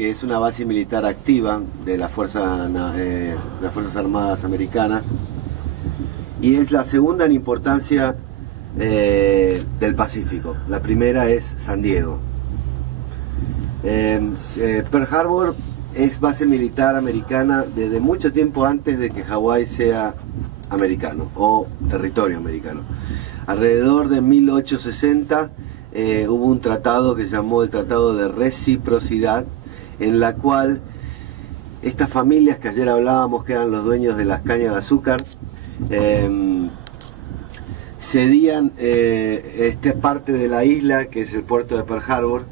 que es una base militar activa de las Fuerzas Armadas Americanas y es la segunda en importancia del Pacífico. La primera es San Diego. Pearl Harbor es base militar americana desde mucho tiempo antes de que Hawái sea americano o territorio americano. Alrededor de 1860 hubo un tratado que se llamó el Tratado de Reciprocidad, en la cual estas familias que ayer hablábamos, que eran los dueños de las cañas de azúcar, cedían esta parte de la isla, que es el puerto de Pearl Harbor,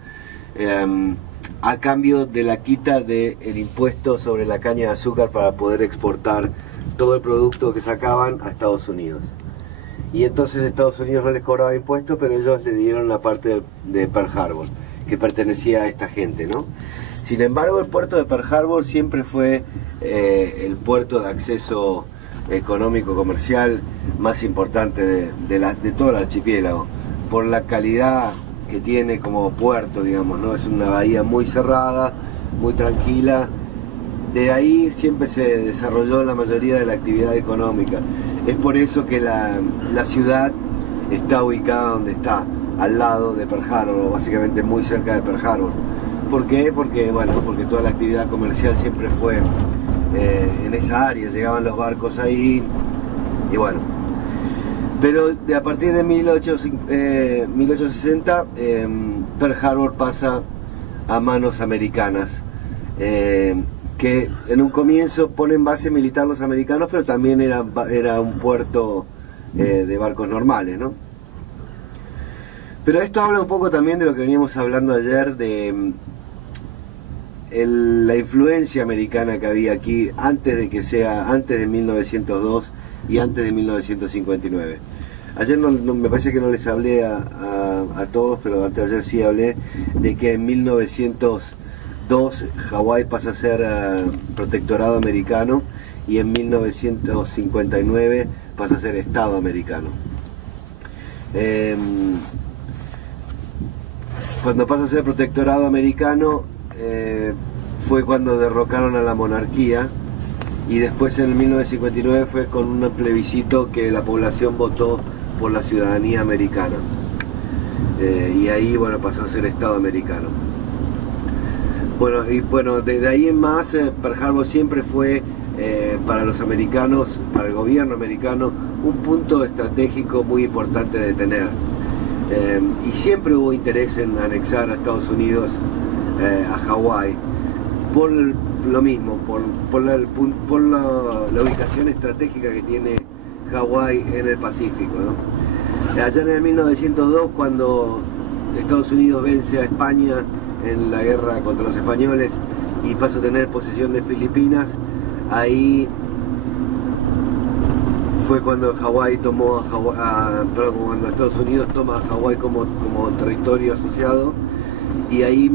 a cambio de la quita del impuesto sobre la caña de azúcar para poder exportar todo el producto que sacaban a Estados Unidos. Y entonces Estados Unidos no les cobraba impuestos, pero ellos le dieron la parte de Pearl Harbor, que pertenecía a esta gente, ¿no? Sin embargo, el puerto de Pearl Harbor siempre fue el puerto de acceso económico comercial más importante de todo el archipiélago, por la calidad que tiene como puerto, digamos, ¿no? Es una bahía muy cerrada, muy tranquila. De ahí siempre se desarrolló la mayoría de la actividad económica. Es por eso que la ciudad está ubicada donde está, al lado de Pearl Harbor, básicamente muy cerca de Pearl Harbor. ¿Por qué? Porque toda la actividad comercial siempre fue en esa área, llegaban los barcos ahí y bueno. Pero a partir de 1860 Pearl Harbor pasa a manos americanas, que en un comienzo ponen base militar los americanos, pero también era un puerto de barcos normales, ¿no? Pero esto habla un poco también de lo que veníamos hablando ayer, de la influencia americana que había aquí antes de 1902 y antes de 1959. Ayer me parece que no les hablé a todos, pero antes de ayer sí hablé de que en 1902 Hawái pasa a ser protectorado americano y en 1959 pasa a ser Estado americano. Cuando pasa a ser protectorado americano fue cuando derrocaron a la monarquía, y después en el 1959 fue con un plebiscito que la población votó por la ciudadanía americana, y ahí pasó a ser Estado americano. Desde ahí en más Pearl Harbor siempre fue para los americanos, para el gobierno americano, un punto estratégico muy importante de tener, y siempre hubo interés en anexar a Estados Unidos a Hawái por lo mismo, por la ubicación estratégica que tiene Hawái en el Pacífico, ¿no? Allá en el 1902, cuando Estados Unidos vence a España en la guerra contra los españoles y pasa a tener posesión de Filipinas, ahí fue cuando cuando Estados Unidos toma a Hawái como territorio asociado, y ahí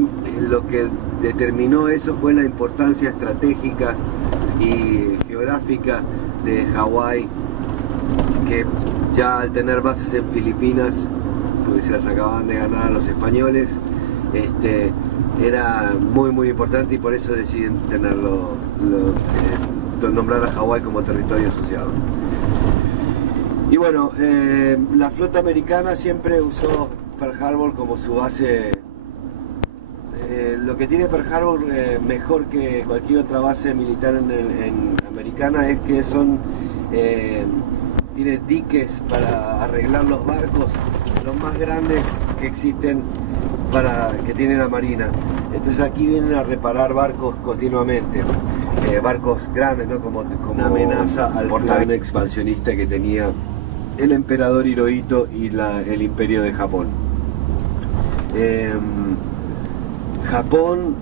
lo que determinó eso fue la importancia estratégica y geográfica de Hawái, que ya al tener bases en Filipinas, porque se las acababan de ganar a los españoles, era muy importante, y por eso deciden nombrar a Hawái como territorio asociado. Y la flota americana siempre usó Pearl Harbor como su base. Lo que tiene Pearl Harbor mejor que cualquier otra base militar americana es que tiene diques para arreglar los barcos, los más grandes que existen, que tiene la Marina. Entonces aquí vienen a reparar barcos continuamente, barcos grandes, ¿no? como una amenaza al plan expansionista que tenía el emperador Hirohito y el imperio de Japón. Japón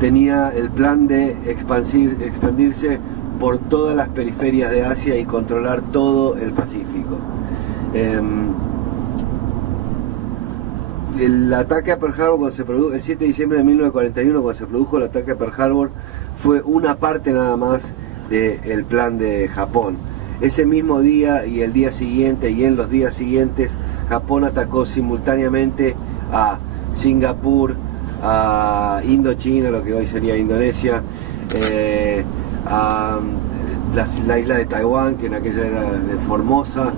tenía el plan de expandirse por todas las periferias de Asia y controlar todo el Pacífico. El ataque a Pearl Harbor, cuando se produjo el 7 de diciembre de 1941, cuando se produjo el ataque a Pearl Harbor, fue una parte nada más del plan de Japón. Ese mismo día y el día siguiente y en los días siguientes, Japón atacó simultáneamente a Singapur, a Indochina, lo que hoy sería Indonesia, a la isla de Taiwán, que en aquella era de Formosa,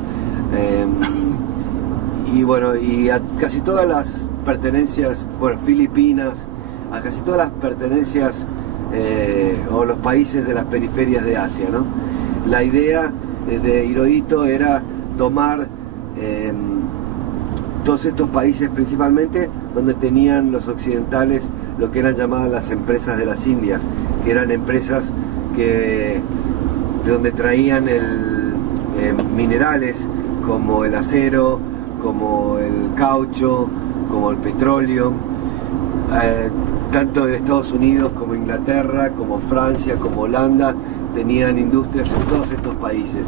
y bueno, y a casi todas las pertenencias, bueno, Filipinas, a casi todas las pertenencias o los países de las periferias de Asia, ¿no? La idea de Hirohito era tomar todos estos países, principalmente donde tenían los occidentales lo que eran llamadas las empresas de las Indias, que eran empresas de donde traían minerales como el acero, como el caucho, como el petróleo, tanto de Estados Unidos como Inglaterra, como Francia, como Holanda, tenían industrias en todos estos países.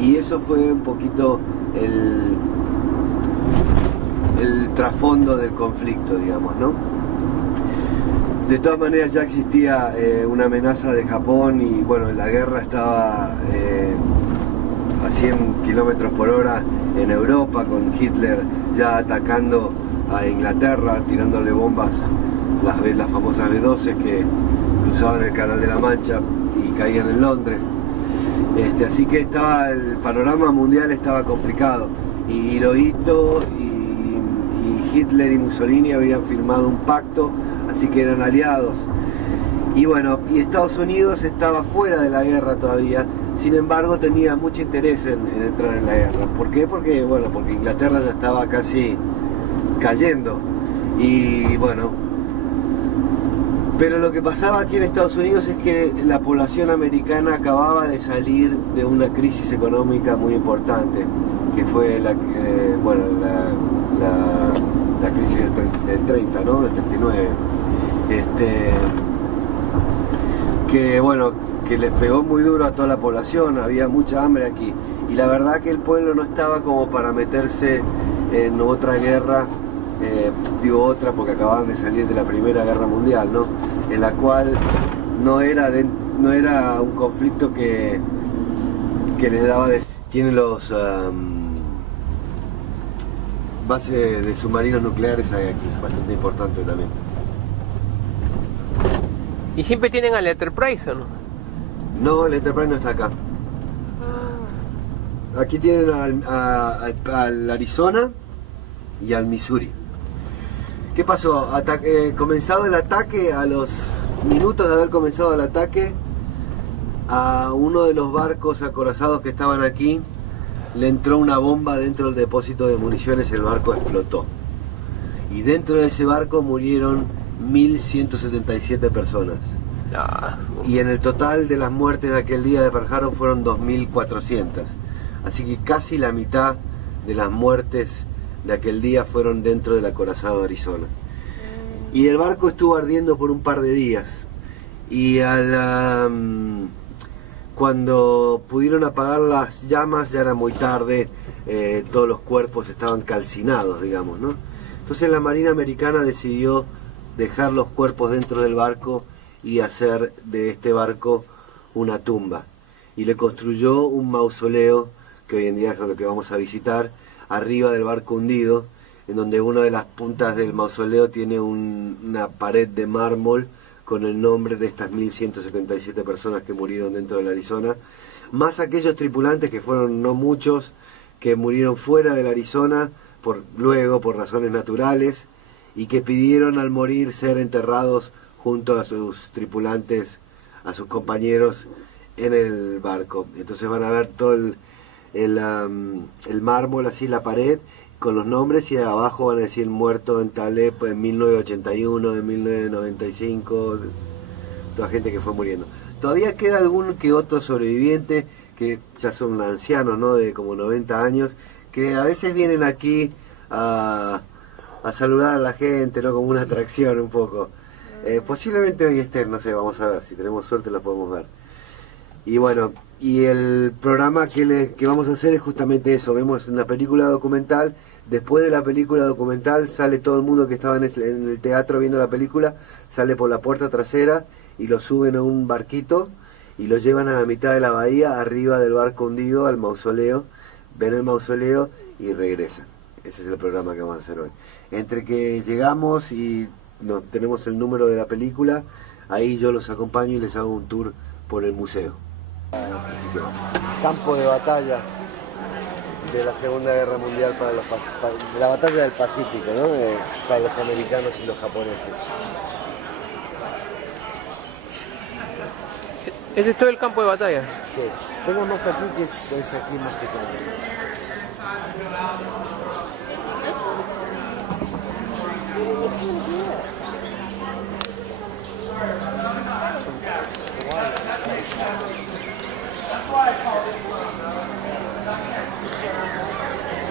Y eso fue un poquito el trasfondo del conflicto, digamos, ¿no? De todas maneras ya existía una amenaza de Japón y bueno, la guerra estaba a 100 kilómetros por hora en Europa, con Hitler ya atacando a Inglaterra, tirándole bombas, las famosas B-12 que cruzaban el Canal de la Mancha y caían en Londres. Así que el panorama mundial estaba complicado y Hirohito y Hitler y Mussolini habían firmado un pacto, así que eran aliados. Y bueno, y Estados Unidos estaba fuera de la guerra todavía, sin embargo tenía mucho interés en entrar en la guerra. ¿Por qué? Porque Inglaterra ya estaba casi cayendo. Y bueno, pero lo que pasaba aquí en Estados Unidos es que la población americana acababa de salir de una crisis económica muy importante, que fue la crisis del 30, ¿no? Del 39. Que les pegó muy duro a toda la población, había mucha hambre aquí. Y la verdad que el pueblo no estaba como para meterse en otra guerra, porque acababan de salir de la Primera Guerra Mundial, ¿no? En la cual no era un conflicto que les daba tienen los bases de submarinos nucleares hay aquí, bastante importante también. ¿Y siempre tienen al Enterprise o no? No, el Enterprise no está acá. Aquí tienen al Arizona y al Missouri. ¿Qué pasó? Comenzado el ataque, a los minutos de haber comenzado el ataque, a uno de los barcos acorazados que estaban aquí le entró una bomba dentro del depósito de municiones y el barco explotó. Y dentro de ese barco murieron 1.177 personas. Y en el total de las muertes de aquel día de Pearl Harbor fueron 2.400. Así que casi la mitad de las muertes de aquel día fueron dentro del acorazado Arizona. Y el barco estuvo ardiendo por un par de días. Y cuando pudieron apagar las llamas ya era muy tarde, todos los cuerpos estaban calcinados, digamos, ¿no? Entonces la Marina Americana decidió dejar los cuerpos dentro del barco y hacer de este barco una tumba. Y le construyó un mausoleo, que hoy en día es lo que vamos a visitar, arriba del barco hundido, en donde una de las puntas del mausoleo tiene una pared de mármol con el nombre de estas 1.177 personas que murieron dentro del Arizona, más aquellos tripulantes que fueron no muchos, que murieron fuera del Arizona, luego por razones naturales, y que pidieron al morir ser enterrados junto a sus tripulantes, a sus compañeros en el barco. Entonces van a ver todo el mármol, así la pared, con los nombres, y abajo van a decir muerto en Talep en 1981, en 1995, toda gente que fue muriendo. Todavía queda algún que otro sobreviviente, que ya son ancianos, ¿no? De como 90 años, que a veces vienen aquí a saludar a la gente, ¿no? Como una atracción un poco. Posiblemente hoy estén, no sé, vamos a ver, si tenemos suerte lo podemos ver. Y bueno, y el programa que vamos a hacer es justamente eso. Vemos una película documental. Después de la película documental sale todo el mundo que estaba en el teatro viendo la película, sale por la puerta trasera y lo suben a un barquito y lo llevan a la mitad de la bahía, arriba del barco hundido, al mausoleo. Ven el mausoleo y regresan. Ese es el programa que vamos a hacer hoy. Entre que llegamos y tenemos el número de la película, ahí yo los acompaño y les hago un tour por el museo. Campo de batalla de la Segunda Guerra Mundial para la batalla del Pacífico, ¿no? Para los americanos y los japoneses. Ese es todo el campo de batalla. Sí. Venga más aquí que es aquí más pequeño.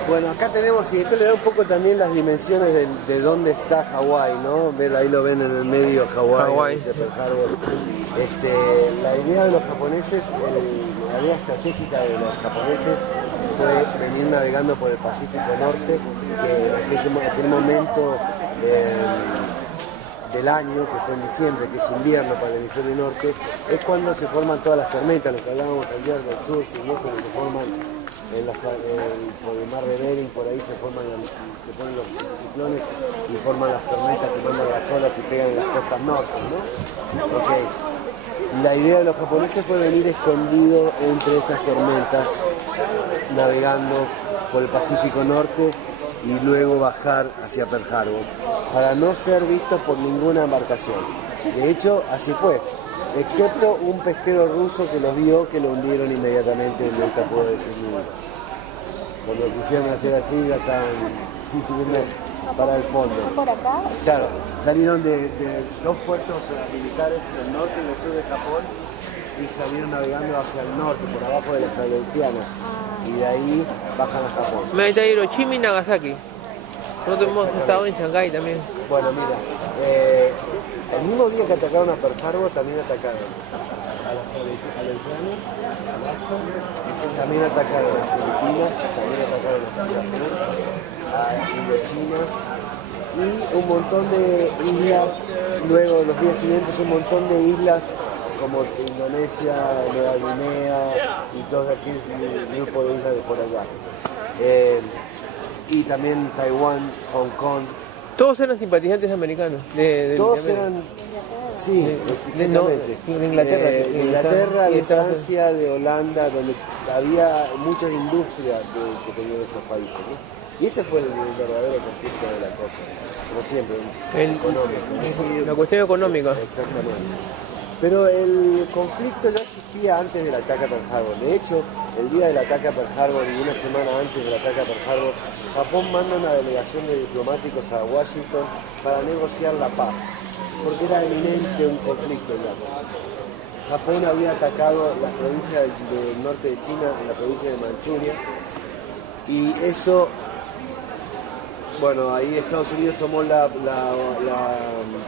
Bueno, acá tenemos, y esto le da un poco también las dimensiones de dónde está Hawái, ¿no? Ahí lo ven en el medio, Hawái. Pearl Harbor. La idea de los japoneses, la idea estratégica de los japoneses fue venir navegando por el Pacífico Norte, que en aquel momento del año, que fue en diciembre, que es invierno para el hemisferio norte, es cuando se forman todas las tormentas, lo que hablábamos ayer del sur, y eso que se forman por el mar de Bering, por ahí se ponen los ciclones y forman las tormentas que mandan las olas y pegan en las costas norte, ¿no? Okay. La idea de los japoneses fue venir escondido entre estas tormentas, navegando por el Pacífico Norte y luego bajar hacia Pearl Harbor, para no ser vistos por ninguna embarcación. De hecho, así fue, excepto un pesquero ruso que los vio, que lo hundieron inmediatamente en el capó de Chernobyl. Cuando quisieron hacer así, ya estaban para el fondo. ¿Por acá? Claro, salieron de dos puertos militares del norte y del sur de Japón y salieron navegando hacia el norte, por abajo de las Aleutianas. Y de ahí bajan a Japón. Me está Hiroshima y Nagasaki. Nosotros hemos estado en Shanghái también. Bueno, mira, el mismo día que atacaron a Pearl Harbor también atacaron a las Aleutianas, Alaska, también atacaron a las Filipinas, también atacaron a Singapur, a Indochina y un montón de islas. Luego, los días siguientes, un montón de islas como Indonesia, Nueva Guinea y todo aquel grupo de islas de por allá. Y también Taiwán, Hong Kong. Todos eran simpatizantes americanos. Todos eran, sí, exactamente. De Inglaterra. De Inglaterra, de Francia, de Holanda, donde había muchas industrias que tenían esos países, ¿no? Y ese fue el verdadero conflicto de la cosa, como siempre, económico. La cuestión económica. Exactamente. Pero el conflicto ya existía antes del ataque a Pearl Harbor. De hecho, el día del ataque a Pearl Harbor y una semana antes del ataque a Pearl Harbor, Japón manda una delegación de diplomáticos a Washington para negociar la paz, porque era eminente un conflicto ya. Japón había atacado las provincias del norte de China, en la provincia de Manchuria, y eso, bueno, ahí Estados Unidos tomó la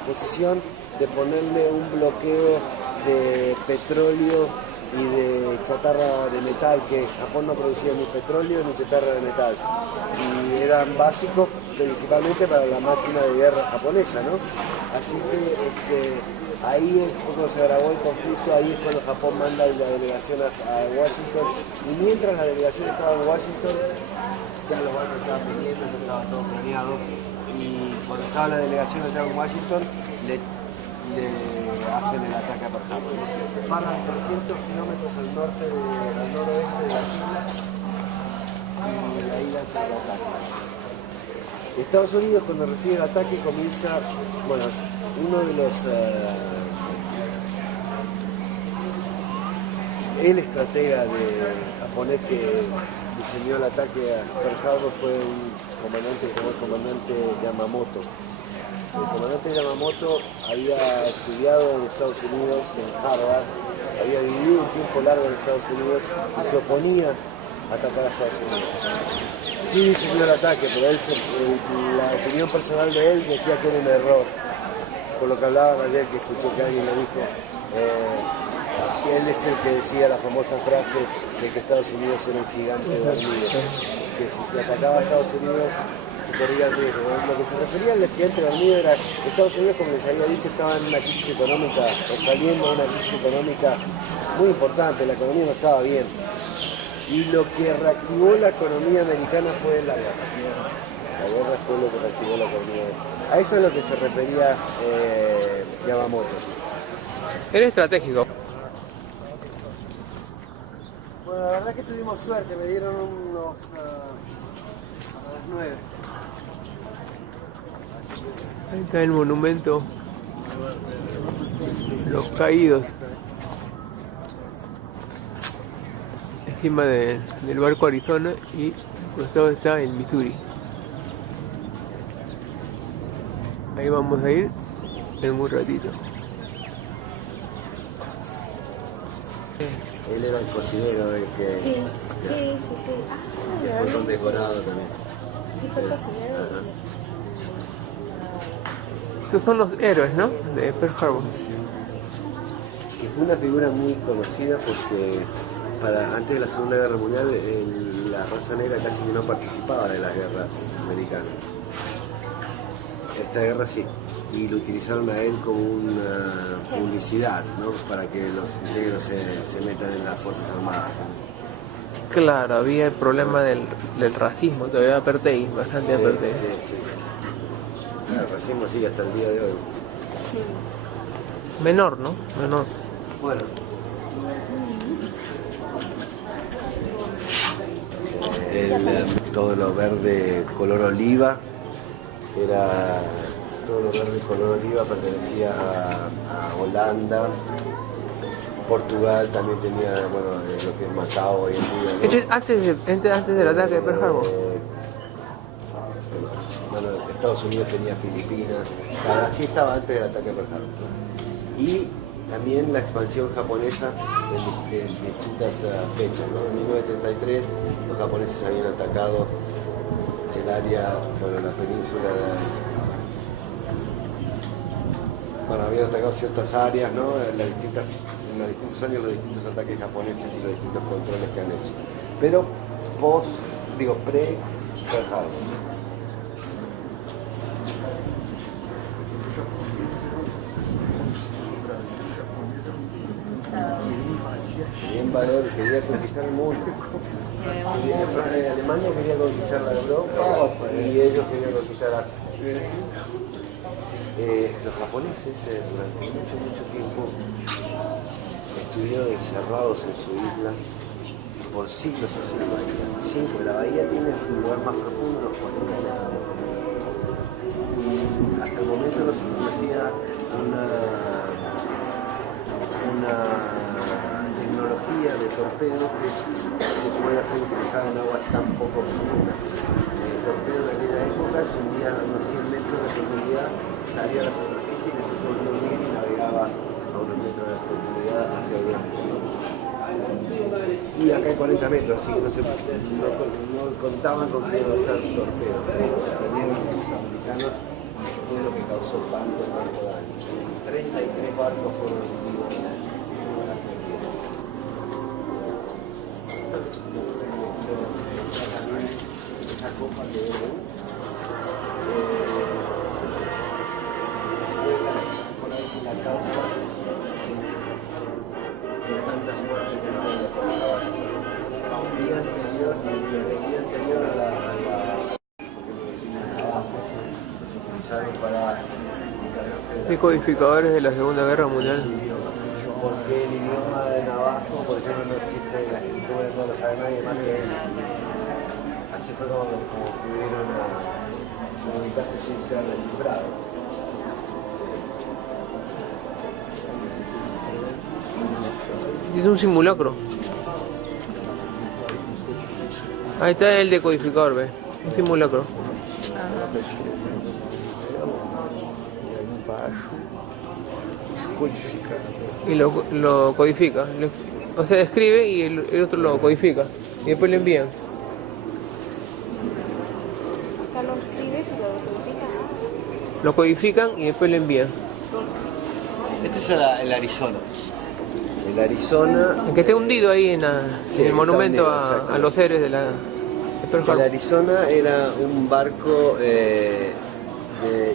posición de ponerle un bloqueo de petróleo y de chatarra de metal, que Japón no producía ni petróleo ni chatarra de metal, y eran básicos principalmente para la máquina de guerra japonesa, ¿no? Así que ahí es cuando se agravó el conflicto, ahí es cuando Japón manda la delegación a Washington, y mientras la delegación estaba en Washington, ya los barcos estaban viniendo, ya estaba todo planeado, y cuando estaba la delegación allá en Washington, le hacen el ataque a Pearl Harbor. Paran 300 kilómetros al noroeste de la isla y ahí lanzan el ataque. Estados Unidos, cuando recibe el ataque, comienza, bueno, uno de los el estratega japonés que diseñó el ataque a Pearl Harbor fue un comandante que se llamó el comandante Yamamoto. El comandante Yamamoto había estudiado en Estados Unidos, en Harvard, había vivido un tiempo largo en Estados Unidos y se oponía a atacar a Estados Unidos. Sí diseñó el ataque, pero la opinión personal de él decía que era un error. Por lo que hablaban ayer, que escuché que alguien lo dijo, que él es el que decía la famosa frase de que Estados Unidos era un gigante dormido, que si se atacaba a Estados Unidos corría el riesgo. Lo que se refería al gigante dormido era que Estados Unidos, como les había dicho, estaba en una crisis económica, o saliendo de una crisis económica muy importante, la economía no estaba bien. Y lo que reactivó la economía americana fue la guerra fue lo que reactivó la economía. A eso es lo que se refería Yamamoto. Era estratégico. Bueno, la verdad que tuvimos suerte, me dieron unos a las 9. Ahí está el monumento. Los caídos. Encima del barco Arizona y al costado está el Missouri. Ahí vamos a ir en un ratito. Él era el cocinero, el que, Sí. Ah, que fue condecorado también. sí fue cocinero. Ajá. Estos son los héroes, ¿no? De Pearl Harbor. Que fue una figura muy conocida porque antes de la Segunda Guerra Mundial la raza negra casi no participaba de las guerras americanas. Esta guerra sí, y lo utilizaron a él como una publicidad, ¿no? Para que los negros se metan en las Fuerzas Armadas, ¿no? Claro, había el problema del racismo, todavía apartheid, bastante apartheid. Sí. El racismo sigue hasta el día de hoy. Menor, ¿no? Menor. Bueno. Todo lo verde color oliva pertenecía a Holanda. Portugal también tenía, bueno, lo que es Macao hoy en día, ¿no? Antes del ataque de Pearl Harbor. Bueno, Estados Unidos tenía Filipinas, así estaba antes del ataque a Pearl Harbor. Y también la expansión japonesa en distintas fechas, ¿no? En 1933 los japoneses habían atacado el área, bueno, la península habían atacado ciertas áreas, ¿no? En los distintos años, los distintos ataques japoneses y los distintos controles que han hecho. Pero pre Pearl Harbor. Valor quería conquistar el mundo. Alemania quería conquistar la Europa y ellos querían conquistar Asia. Los japoneses durante mucho tiempo estuvieron encerrados en su isla por siglos y bahía. Sí, porque la bahía tiene su lugar más profundo, los 40 metros. Y hasta el momento no se conocía una tecnología de torpedo que pueda ser utilizada en aguas tan poco profundas. El torpedo de aquella época se hundía a unos 100 metros de profundidad, salía a la superficie y después se volvió a unir y navegaba a unos metros de profundidad hacia el blanco. Y acá hay 40 metros, así que no contaban con que usar torpedos. Se aprendieron los americanos y fue lo que causó tanto daño. 33 barcos fueron hundidos. Esa copa que ven por ahí la causa de tantas muertes que no había por la base. El día anterior a la se utilizaron para Decodificadores de la Segunda Guerra Mundial. porque el idioma de Navajo, por ejemplo, no existe en la escritura, no lo sabe nadie más que él. Así fue como pudieron comunicarse sin ser descifrados. Es un simulacro. Ahí está el decodificador, ¿ves? Un simulacro. Y lo codifica. O sea, escribe y el otro lo codifica. Y después lo envían. Acá lo escribes y lo codificas. Lo codifican y después lo envían. Este es el Arizona. El Arizona. El que esté hundido ahí en Sí, el monumento está hundido, a los héroes de Pearl El Harbor. Arizona era un barco de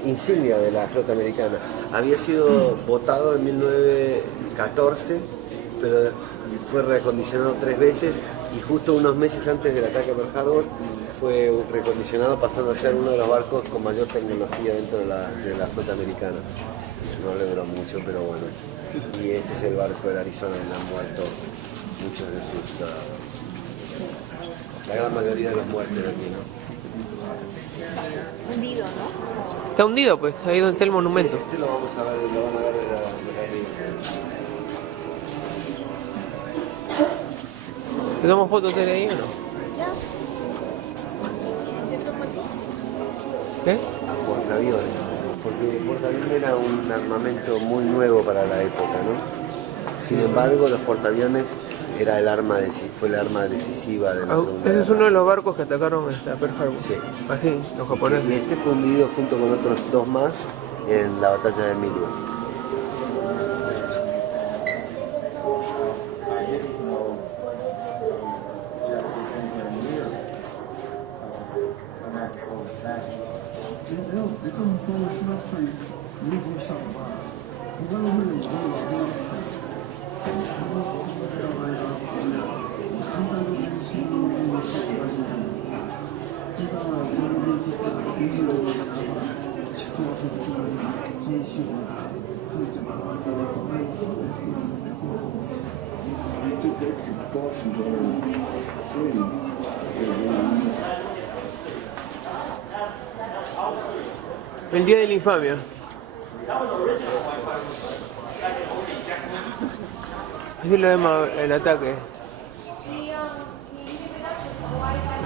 insignia de la flota americana. Había sido votado en 1914, pero fue reacondicionado 3 veces Y justo unos meses antes del ataque a Pearl Harbor fue recondicionado, pasando a ser uno de los barcos con mayor tecnología dentro de la flota americana. No le duró mucho, pero bueno. Y este es el barco del Arizona, donde han muerto muchos de sus... la gran mayoría de los muertos aquí, ¿no? Hundido, ¿no? Está hundido, pues, ahí donde está el monumento. Este lo vamos a ver, lo van a ver de la arriba. ¿Te tomo fotos de ahí o no? Ya. Yo tomo aquí. ¿Qué? A portaaviones, porque el portaaviones era un armamento muy nuevo para la época, ¿no? Sin embargo, los portaaviones era fue el arma decisiva de la Segunda Ese es Guerra. uno de los barcos que atacaron a Pearl Harbor. Sí. Así, los Y japoneses. este fue hundido junto con otros dos más en la batalla de Midway. El día de la infamia. Así lo vemos el ataque.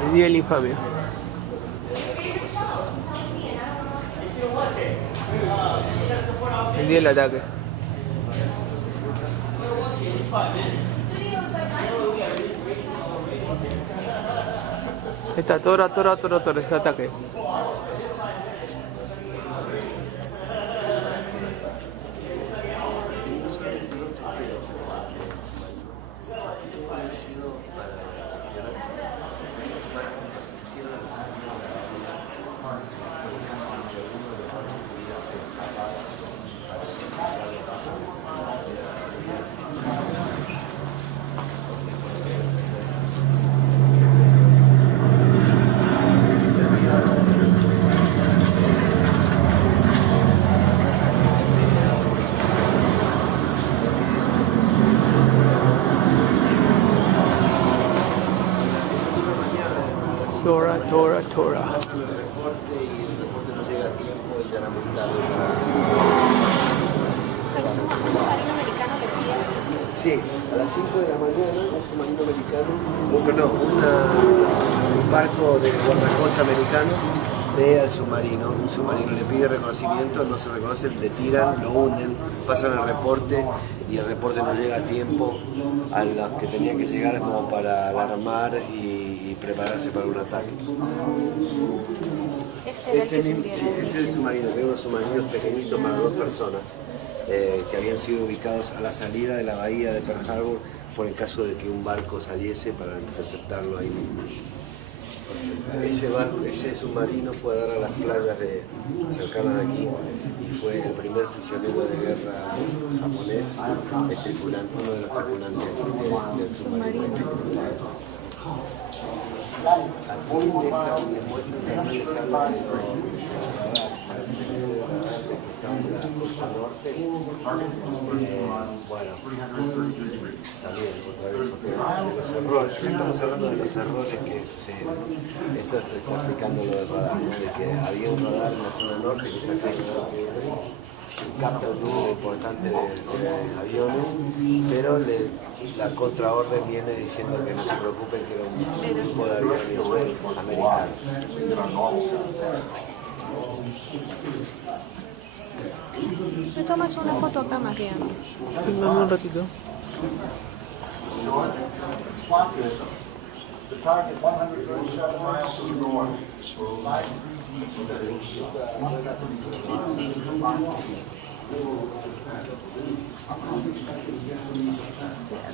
El día de la infamia. El día del ataque. Está Tora, este ataque. Tora. El reporte no llega a tiempo y ya era muy tarde Pero es un submarino americano que tiene. Sí, a las 5 de la mañana un submarino americano, un barco de guardacosta americano ve al submarino, un submarino le pide reconocimiento, no se reconoce, le tiran, lo hunden, pasan el reporte y el reporte no llega a tiempo a los que tenían que llegar como para alarmar y prepararse para un ataque. Este es el submarino, tengo unos submarinos pequeñitos para 2 personas que habían sido ubicados a la salida de la bahía de Pearl Harbor por el caso de que un barco saliese para interceptarlo ahí mismo. Ese submarino fue a dar a las playas cercanas de aquí y fue el primer prisionero de guerra japonés, uno de los tripulantes del submarino. Aquí les muestran también, les habla de la costa norte. Bueno, también otra vez los errores. Estamos hablando de los errores que suceden. Esto estoy explicando lo del radar, ¿no? De que había un radar en la zona norte que se capta un número importante de aviones, pero la contraorden viene diciendo que no se preocupen, que era un grupo de aviones americanos. ¿Me tomas una foto acá, María? Dame un ratito. The target 137 miles to the north.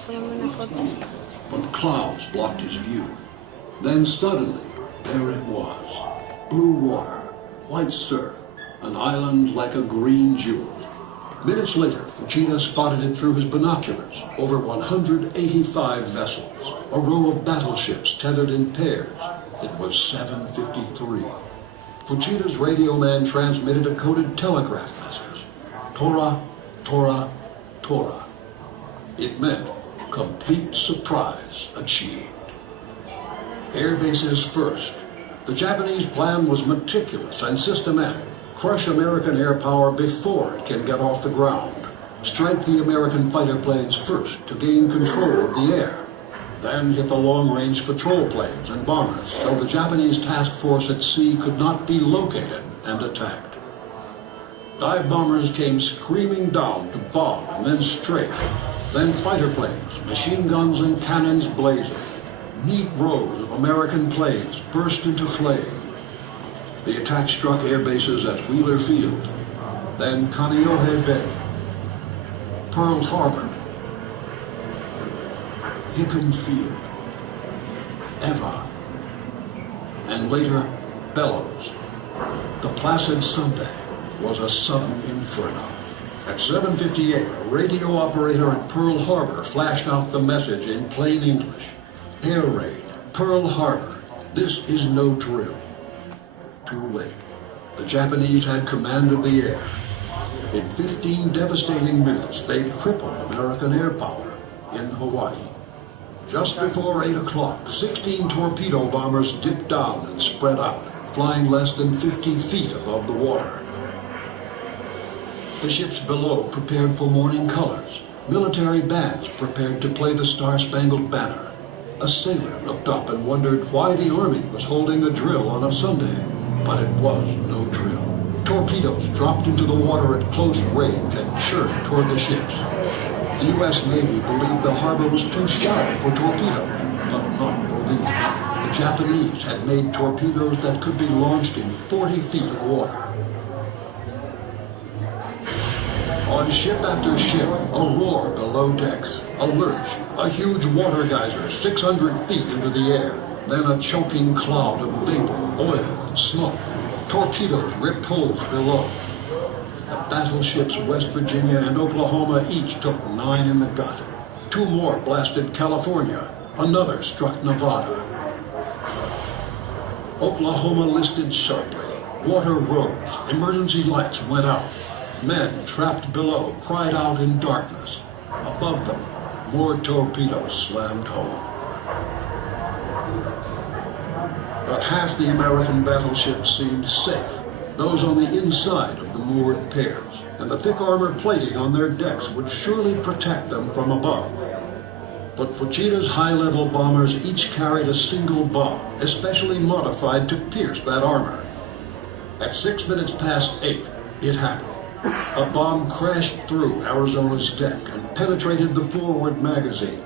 Tómame una foto. But clouds blocked his view. Then suddenly, there it was. Blue water, white surf, an island like a green jewel. Minutes later, Fuchida spotted it through his binoculars. Over 185 vessels, a row of battleships tethered in pairs. It was 7:53. Fuchida's radio man transmitted a coded telegraph message. Tora, Tora, Tora. It meant complete surprise achieved. Air bases first. The Japanese plan was meticulous and systematic. Crush American air power before it can get off the ground. Strike the American fighter planes first to gain control of the air. Then hit the long-range patrol planes and bombers so the Japanese task force at sea could not be located and attacked. Dive bombers came screaming down to bomb and then strafe. Then fighter planes, machine guns and cannons blazing. Neat rows of American planes burst into flame. The attack struck air bases at Wheeler Field, then Kaneohe Bay, Pearl Harbor, Hickam Field, Eva, and later Bellows. The placid Sunday was a southern inferno. At 7:58, a radio operator at Pearl Harbor flashed out the message in plain English. Air raid, Pearl Harbor. This is no drill. Too late. The Japanese had command of the air. In 15 devastating minutes, they'd crippled American air power in Hawaii. Just before 8 o'clock, 16 torpedo bombers dipped down and spread out, flying less than 50 feet above the water. The ships below prepared for morning colors. Military bands prepared to play the Star-Spangled Banner. A sailor looked up and wondered why the Army was holding a drill on a Sunday. But it was no drill. Torpedoes dropped into the water at close range and churned toward the ships. The U.S. Navy believed the harbor was too shallow for torpedoes, but not for these. The Japanese had made torpedoes that could be launched in 40 feet of water. On ship after ship, a roar below decks, a lurch, a huge water geyser 600 feet into the air, then a choking cloud of vapor, oil, and smoke. Torpedoes ripped holes below. The battleships West Virginia and Oklahoma each took 9 in the gut. 2 more blasted California. Another struck Nevada. Oklahoma listed sharply. Water rose. Emergency lights went out. Men trapped below cried out in darkness. Above them, more torpedoes slammed home. But half the American battleships seemed safe, those on the inside of the moored pairs, and the thick armor plating on their decks would surely protect them from above. But Fuchida's high-level bombers each carried a single bomb, especially modified to pierce that armor. At 6 minutes past 8, it happened. A bomb crashed through Arizona's deck and penetrated the forward magazine.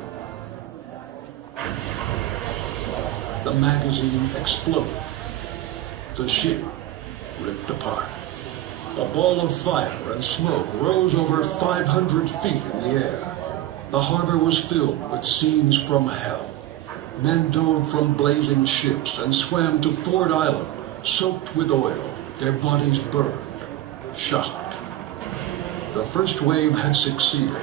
The magazine exploded. The ship ripped apart. A ball of fire and smoke rose over 500 feet in the air. The harbor was filled with scenes from hell. Men dove from blazing ships and swam to Ford Island, soaked with oil, their bodies burned, shocked. The first wave had succeeded.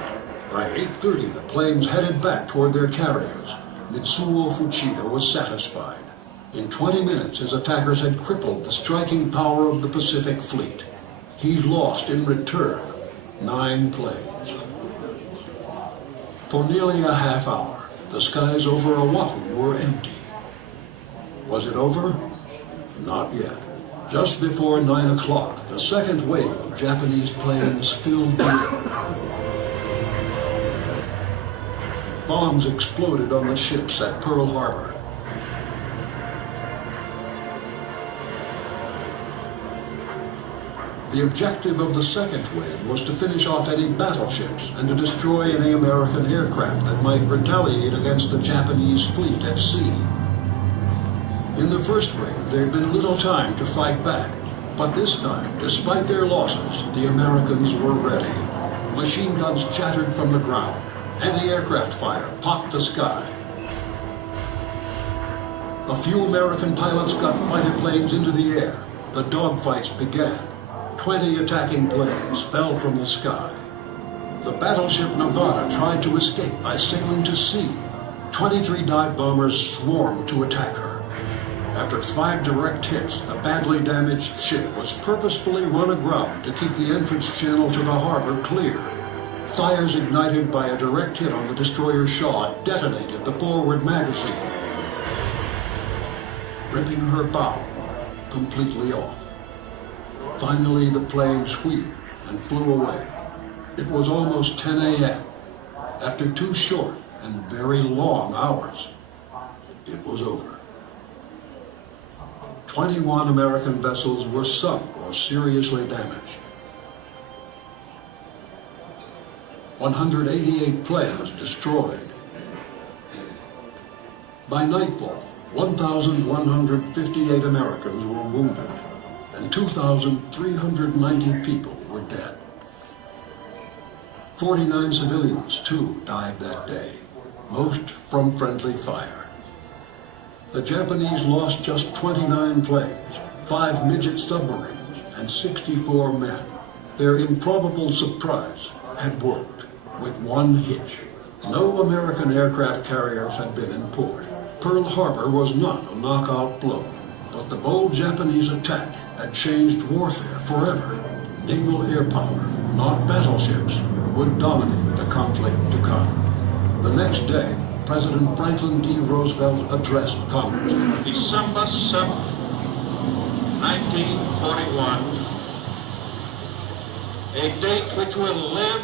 By 8:30, the planes headed back toward their carriers. Mitsuo Fuchida was satisfied. In 20 minutes, his attackers had crippled the striking power of the Pacific Fleet. He lost in return 9 planes. For nearly a half hour, the skies over Oahu were empty. Was it over? Not yet. Just before 9 o'clock, the second wave of Japanese planes filled the air. Bombs exploded on the ships at Pearl Harbor. The objective of the second wave was to finish off any battleships and to destroy any American aircraft that might retaliate against the Japanese fleet at sea. In the first wave, there had been little time to fight back, but this time, despite their losses, the Americans were ready. Machine guns chattered from the ground. Anti-aircraft fire popped the sky. A few American pilots got fighter planes into the air. The dogfights began. 20 attacking planes fell from the sky. The battleship Nevada tried to escape by sailing to sea. 23 dive bombers swarmed to attack her. After 5 direct hits, the badly damaged ship was purposefully run aground to keep the entrance channel to the harbor clear. Fires ignited by a direct hit on the destroyer Shaw detonated the forward magazine, ripping her bow completely off. Finally, the plane wheeled and flew away. It was almost 10 a.m. After 2 short and very long hours, it was over. 21 American vessels were sunk or seriously damaged. 188 planes destroyed. By nightfall, 1,158 Americans were wounded, and 2,390 people were dead. 49 civilians, too, died that day, most from friendly fire. The Japanese lost just 29 planes, 5 midget submarines, and 64 men. Their improbable surprise had worked, with one hitch. No American aircraft carriers had been in port. Pearl Harbor was not a knockout blow, but the bold Japanese attack had changed warfare forever. Naval air power, not battleships, would dominate the conflict to come. The next day, President Franklin D. Roosevelt addressed Congress. December 7th, 1941, a date which will live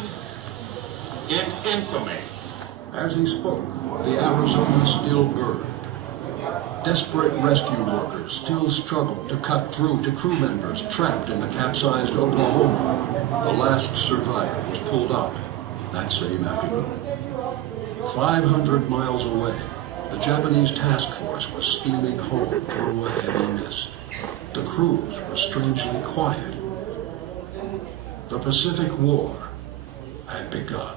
in infamy. As he spoke, the Arizona still burned. Desperate rescue workers still struggled to cut through to crew members trapped in the capsized Oklahoma. The last survivor was pulled out that same afternoon. 500 miles away, the Japanese task force was steaming home through a heavy mist. The crews were strangely quiet. The Pacific War had begun.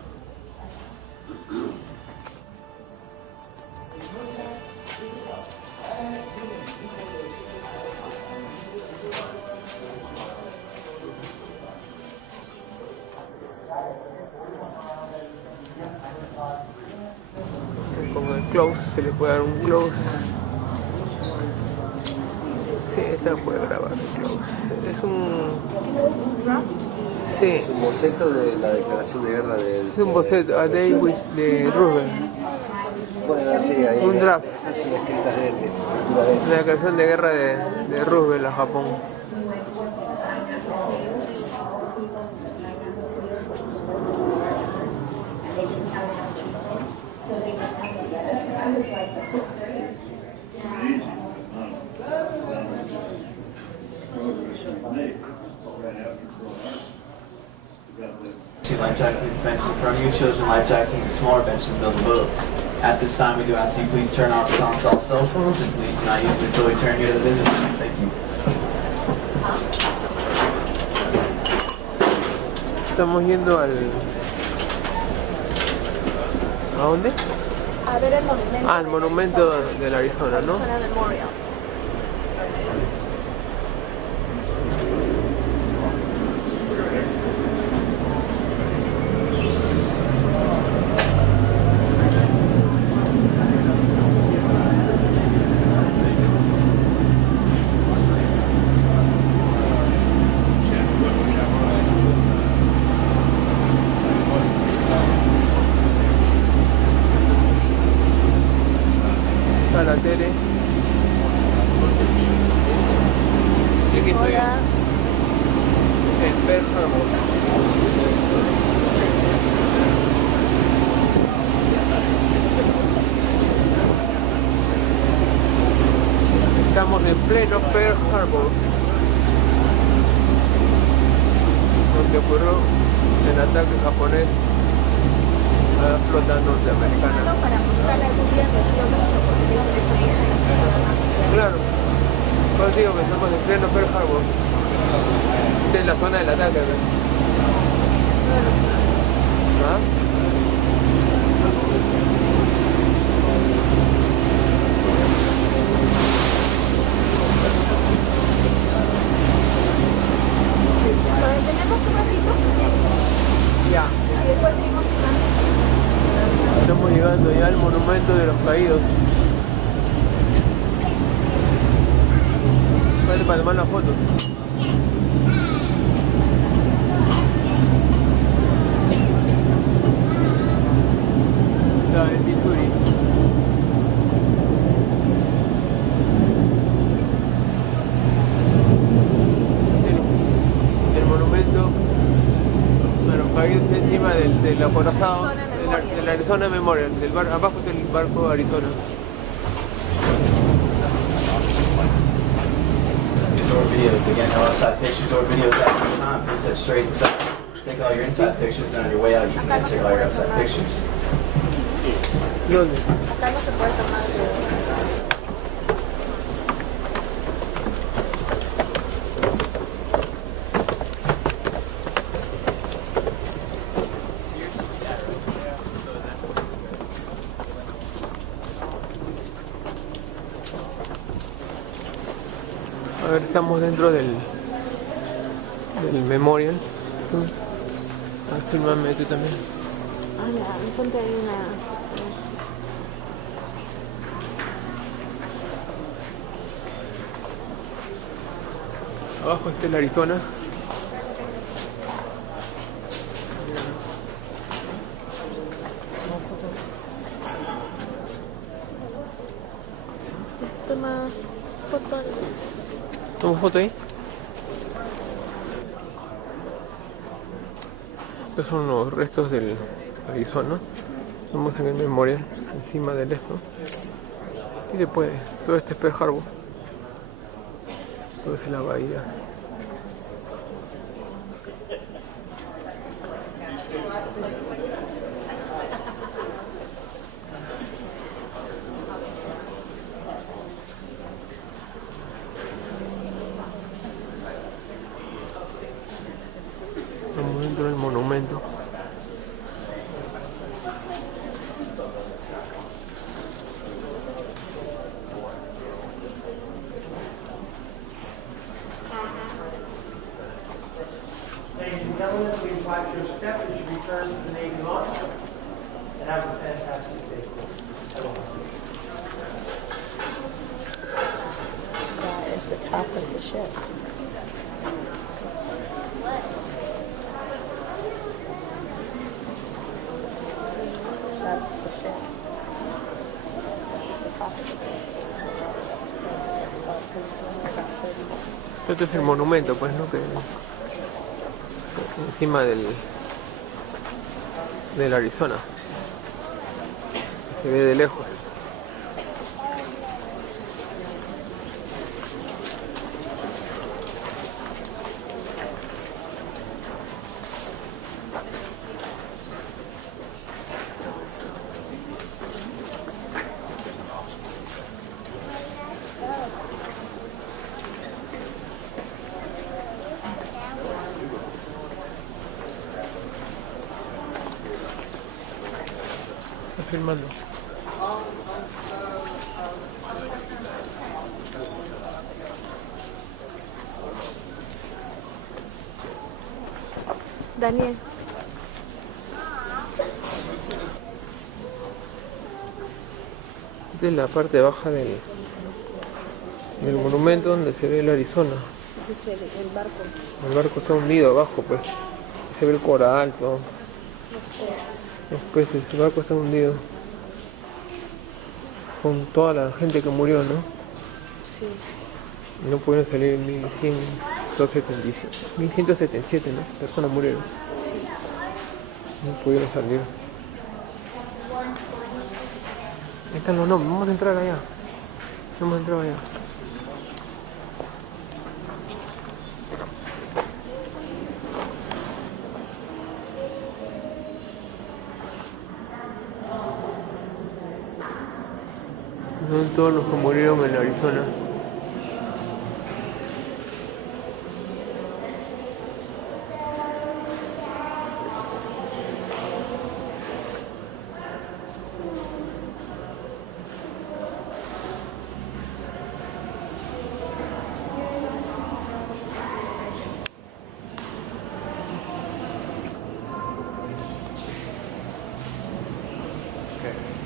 Con el close, se le puede dar un close. Sí, esta puede grabar el close. Es un... Sí. Es un boceto de la declaración de guerra Es un boceto, a day de Roosevelt. Bueno, sí, ahí Un draft. Esas son escritas de él, Una declaración de guerra de Roosevelt a Japón. Life jackets bench in front of you, children life jackets and smaller bench to build a boat. At this time, we do ask you please turn off all cell phones and please do not use them until we turn you to the visitor. Thank you. Estamos yendo al... ¿A dónde? A ver el monumento. Ah, el monumento del Arizona, ¿no? Arizona Memorial. A la Tere. Y aquí estoy yo. Hola. En Pearl Harbor. Estamos en pleno Pearl Harbor, donde ocurrió el ataque japonés a la flota norteamericana. Para mostrarle al gobierno que yo no soporté que se deje la ciudad. Claro, pues digo que estamos en pleno Pearl Harbor. Esta es la zona del ataque, ¿verdad? ¿Ah? ¿Lo detenemos un ratito? Ya. Y después llegando ya al monumento de los caídos. Vale, para tomar la foto. Está el Missouri. El monumento a los caídos está encima del acorazado del Arizona Memorial. Abajo está el barco Arizona. Or videos, again, no outside pictures or videos at this time. Please head straight inside. Take all your inside pictures, and on your way out, you can then take all your outside pictures. ¿Dónde? Acá no se puede tomar videos. A ver, estamos dentro del memorial. Fírmame tú también. Ah, mira, enfrente hay una... Abajo está el Arizona. Se toma foto. ¿Toma foto ahí? Estos son los restos del Arizona. Estamos en el memorial, encima del esto. Y después, todo este es Pearl Harbor. Todo es la bahía. Estamos dentro del monumento. Ladies and gentlemen, please watch your step as you return to the Navy launch and have a fantastic day. That is the top of the ship. That's the ship. That's the top of the ship. Este es el monumento, pues, ¿no? Que encima del Arizona. Se ve de lejos. Está filmando. Daniel. Esta es la parte baja del monumento donde se ve el Arizona. Ese es el barco. El barco está hundido abajo, pues. Se ve el coral, todo. Los peces, el barco está hundido. Con toda la gente que murió, ¿no? Sí. No pudieron salir en 1177, ¿no? Personas murieron. No pudieron salir. Ahí están los nombres, vamos a entrar allá. Vamos a entrar allá. Son todos los que murieron en Arizona. Okay.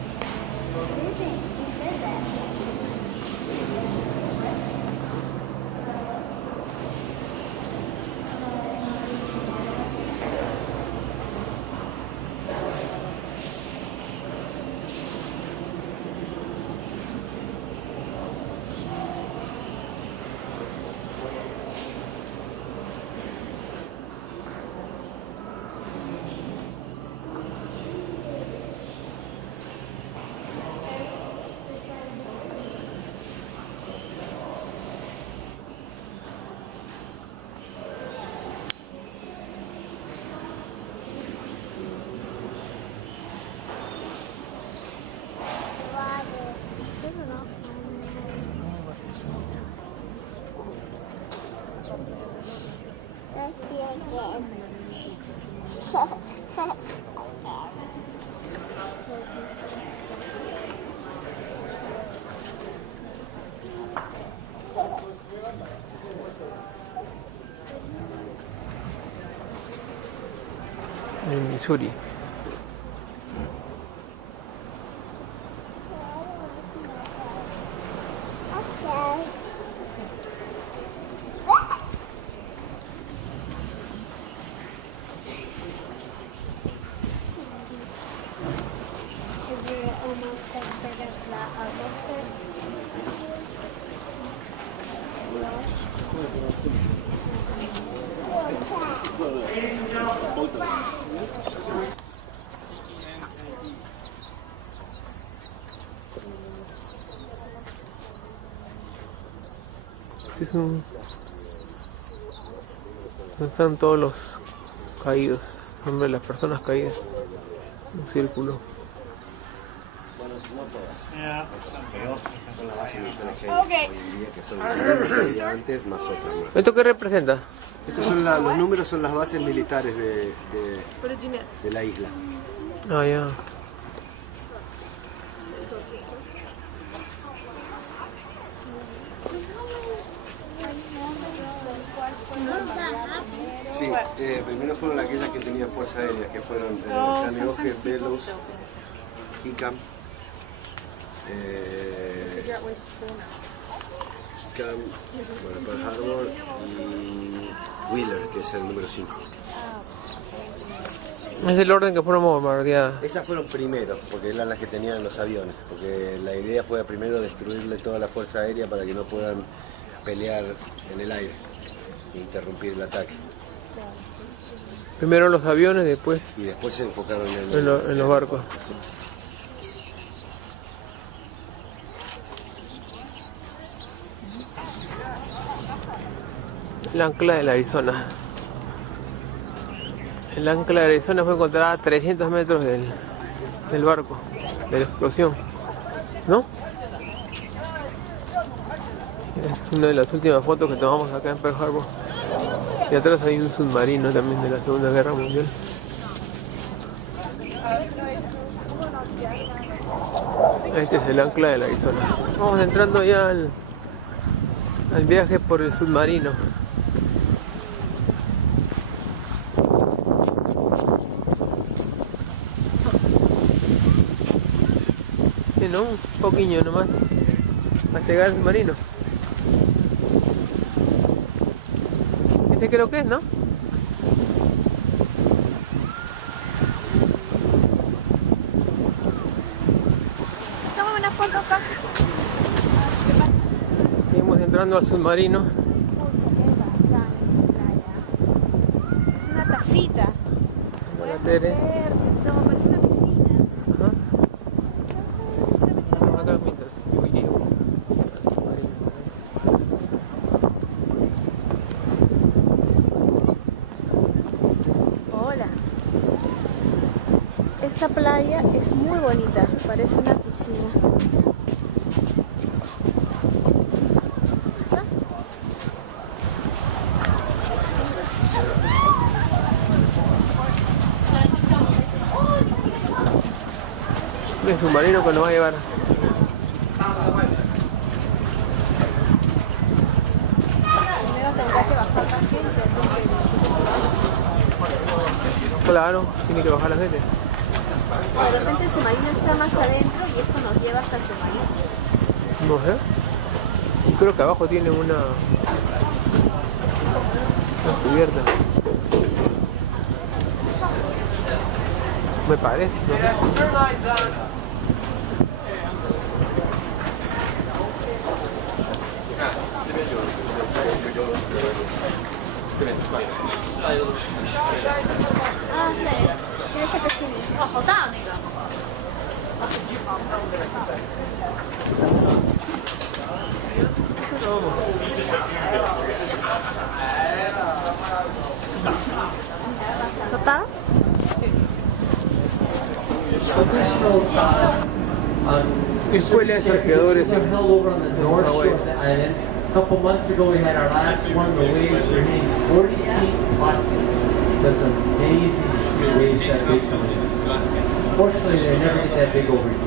En Missouri. Están todos los caídos, nombre de las personas caídas, un círculo. Son las bases militares que hay hoy en día, que son las que había antes, más otras más. ¿Esto qué representa? Estos son los números, son las bases militares de la isla. Ah, ya. Sí, primero fueron aquellas que tenían fuerza aérea, que fueron Kaneohe, Velos, Hickam, Pearl Harbor y Wheeler, que es el número 5. Es el orden que fueron bombardeadas. Esas fueron primero, porque eran las que tenían los aviones, porque la idea fue primero destruirle toda la fuerza aérea para que no puedan pelear en el aire e interrumpir el ataque. Primero los aviones, después Y después se enfocaron en los barcos. El ancla del Arizona. El ancla de Arizona fue encontrada a 300 metros del barco, de la explosión, ¿no? Es una de las últimas fotos que tomamos acá en Pearl Harbor. Y atrás hay un submarino también de la Segunda Guerra Mundial. Este es el ancla del Arizona. Vamos entrando ya al viaje por el submarino. Sí, ¿no? Un poquillo nomás para llegar al submarino. Este creo que es, ¿no? Tómame una foto acá. Seguimos entrando al submarino. Es una tacita. La Tere. No, parece una piscina. Ajá. Vamos acá mientras yo llego. Hola. Esta playa es muy bonita, parece una piscina. El submarino que nos va a llevar. Primero tendrá que bajar la gente. Claro, tiene que bajar la gente. De repente el submarino está más adentro y esto nos lleva hasta el submarino. No sé. Y creo que abajo tiene una cubierta. Me parece, ¿no? Ah, sí. Tienes que te subir. Oh, 好大那个。 ¿Papás? Escuela de surfeadores en held over on the north Hawaii. shore of the island. A couple months ago, we had our last one. The waves were hitting 40 feet glass. That's amazing to see the waves that big coming in. Fortunately, they never get that big over here.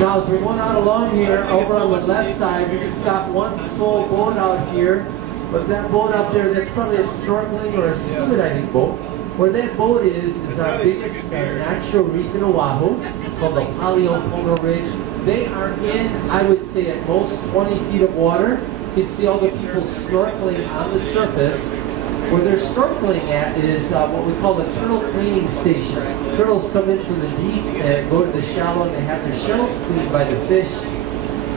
Now, as we're going out along here, over on the left side, we just got one sole boat out here. But that boat up there, that's probably a snorkeling or a scuba diving boat. Where that boat is our biggest natural reef in Oahu, called the Paleopono Ridge. They are in, I would say, at most 20 feet of water. You can see all the people snorkeling on the surface. Where they're snorkeling at is what we call the turtle cleaning station. Turtles come in from the deep and go to the shallow and they have their shells cleaned by the fish.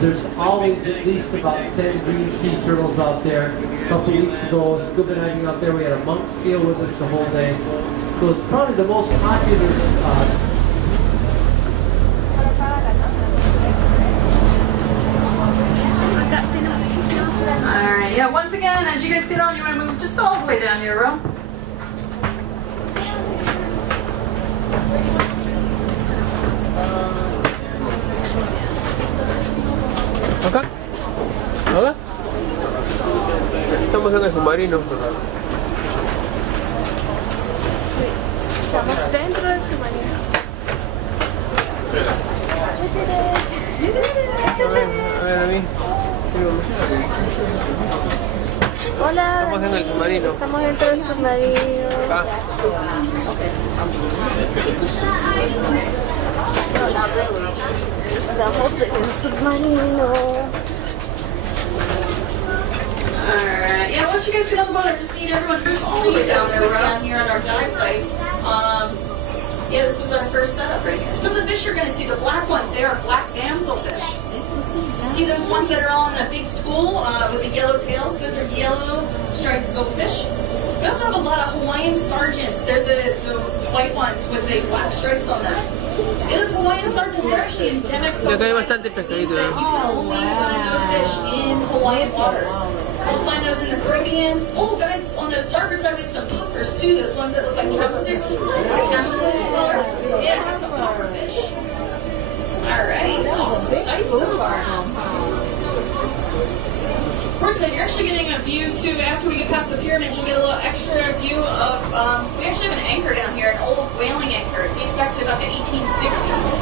There's always at least about 10 green sea turtles out there. A couple weeks ago, scuba diving out there, we had a monk seal with us the whole day. So it's probably the most popular Alright, yeah, once again, as you guys get on, you want to move just all the way down your row. ¿Acá? ¿Acá? Estamos en el submarino. Estamos dentro del submarino. A ver, Dani. Hola. Estamos en el submarino. Estamos dentro del submarino. Acá. Estamos en el submarino. Alright, yeah, once you guys get on the boat, I just need everyone to sleep down there. We're down here on our dive site. Yeah, this was our first setup right here. Some of the fish you're going to see, the black ones, they are black damselfish. See those ones that are all in that big school with the yellow tails? Those are yellow striped goldfish. We also have a lot of Hawaiian sargents. They're the white ones with the black stripes on them. Yeah, those Hawaiian sargents, they're actually endemic to Hawaii. Bastante pescadito, You can only find those fish in Hawaiian waters. You'll find those in the Caribbean. Oh, guys, on the starboard side we have some puffers too. Those ones that look like drumsticks with the camouflage color. Yeah, that's a puffer fish. Alrighty, awesome sight so far. Portside, you're actually getting a view too. After we get past the pyramids, you'll get a little extra view of. We actually have an anchor down here, an old whaling anchor. It dates back to about the 1860s.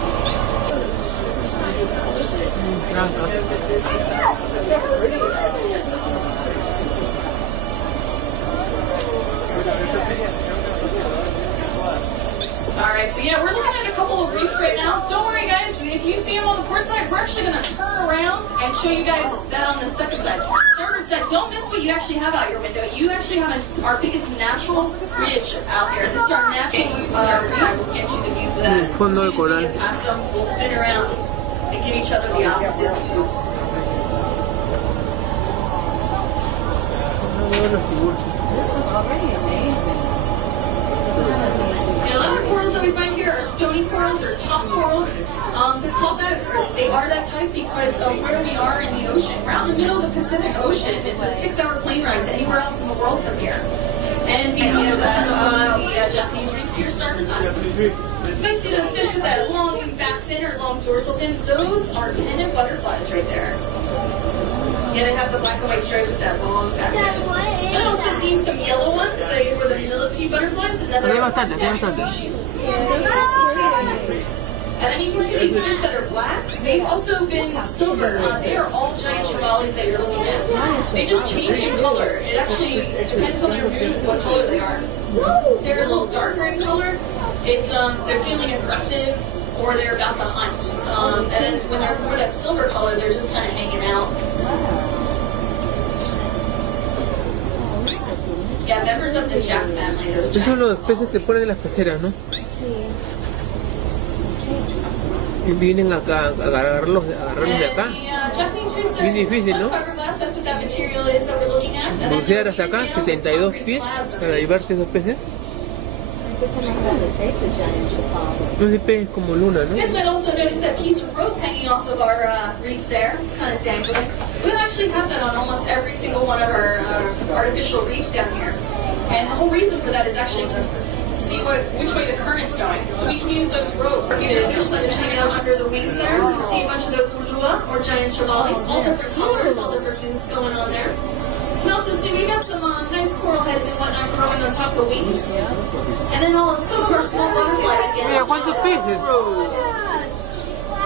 Alright, so yeah, we're looking at a couple of reefs right now. Don't worry guys, if you see them on the port side, we're actually going to turn around and show you guys that on the second side. Starboard side, don't miss what you actually have out your window. You actually have our biggest natural ridge out here. This is our natural reef. We'll get you the views of that. As soon as we get past them, we'll spin around and give each other the opposite views. Already amazing. The other corals that we find here are stony corals or tough corals. They're called that, or they are that type because of where we are in the ocean. We're out in the middle of the Pacific Ocean. It's a 6-hour plane ride to anywhere else in the world from here. And because of that, the Japanese reefs here starboard side. You might see those fish with that long back fin or long dorsal fin. Those are pendant butterflies right there. Yeah, they have the black and white stripes with that long back fin. And I also see some yellow ones. They were the millet butterflies, another endemic species. And then you can see these fish that are black. They've also been silver. They are all giant trevallies that you're looking at. They just change in color. It actually depends on their mood what color they are. They're a little darker in color. It's they're feeling aggressive or they're about to hunt. And then when they're more that silver color, they're just kind of hanging out. Yeah, members of the Jack family. Those Esos son los peces que ponen en las peceras, ¿no? Y vienen acá a agarrarlos de acá. Bien difícil, ¿no? Bucear hasta acá, 72 pies, para llevarse esos peces. Esos peces como luna, ¿no? You guys might also notice that piece of rope hanging off of our reef there. It's kind of dangling. We actually have that on almost every single one of our artificial reefs down here. And the whole reason for that is actually just see which way the current's going. So we can use those ropes to hang out under the wings there. You can see a bunch of those hulua or giant trevallies, all different colors, all different things going on there. You can also see we got some nice coral heads and whatnot growing on top of the wings. And then some of our small butterflies again. Mira cuántos peces.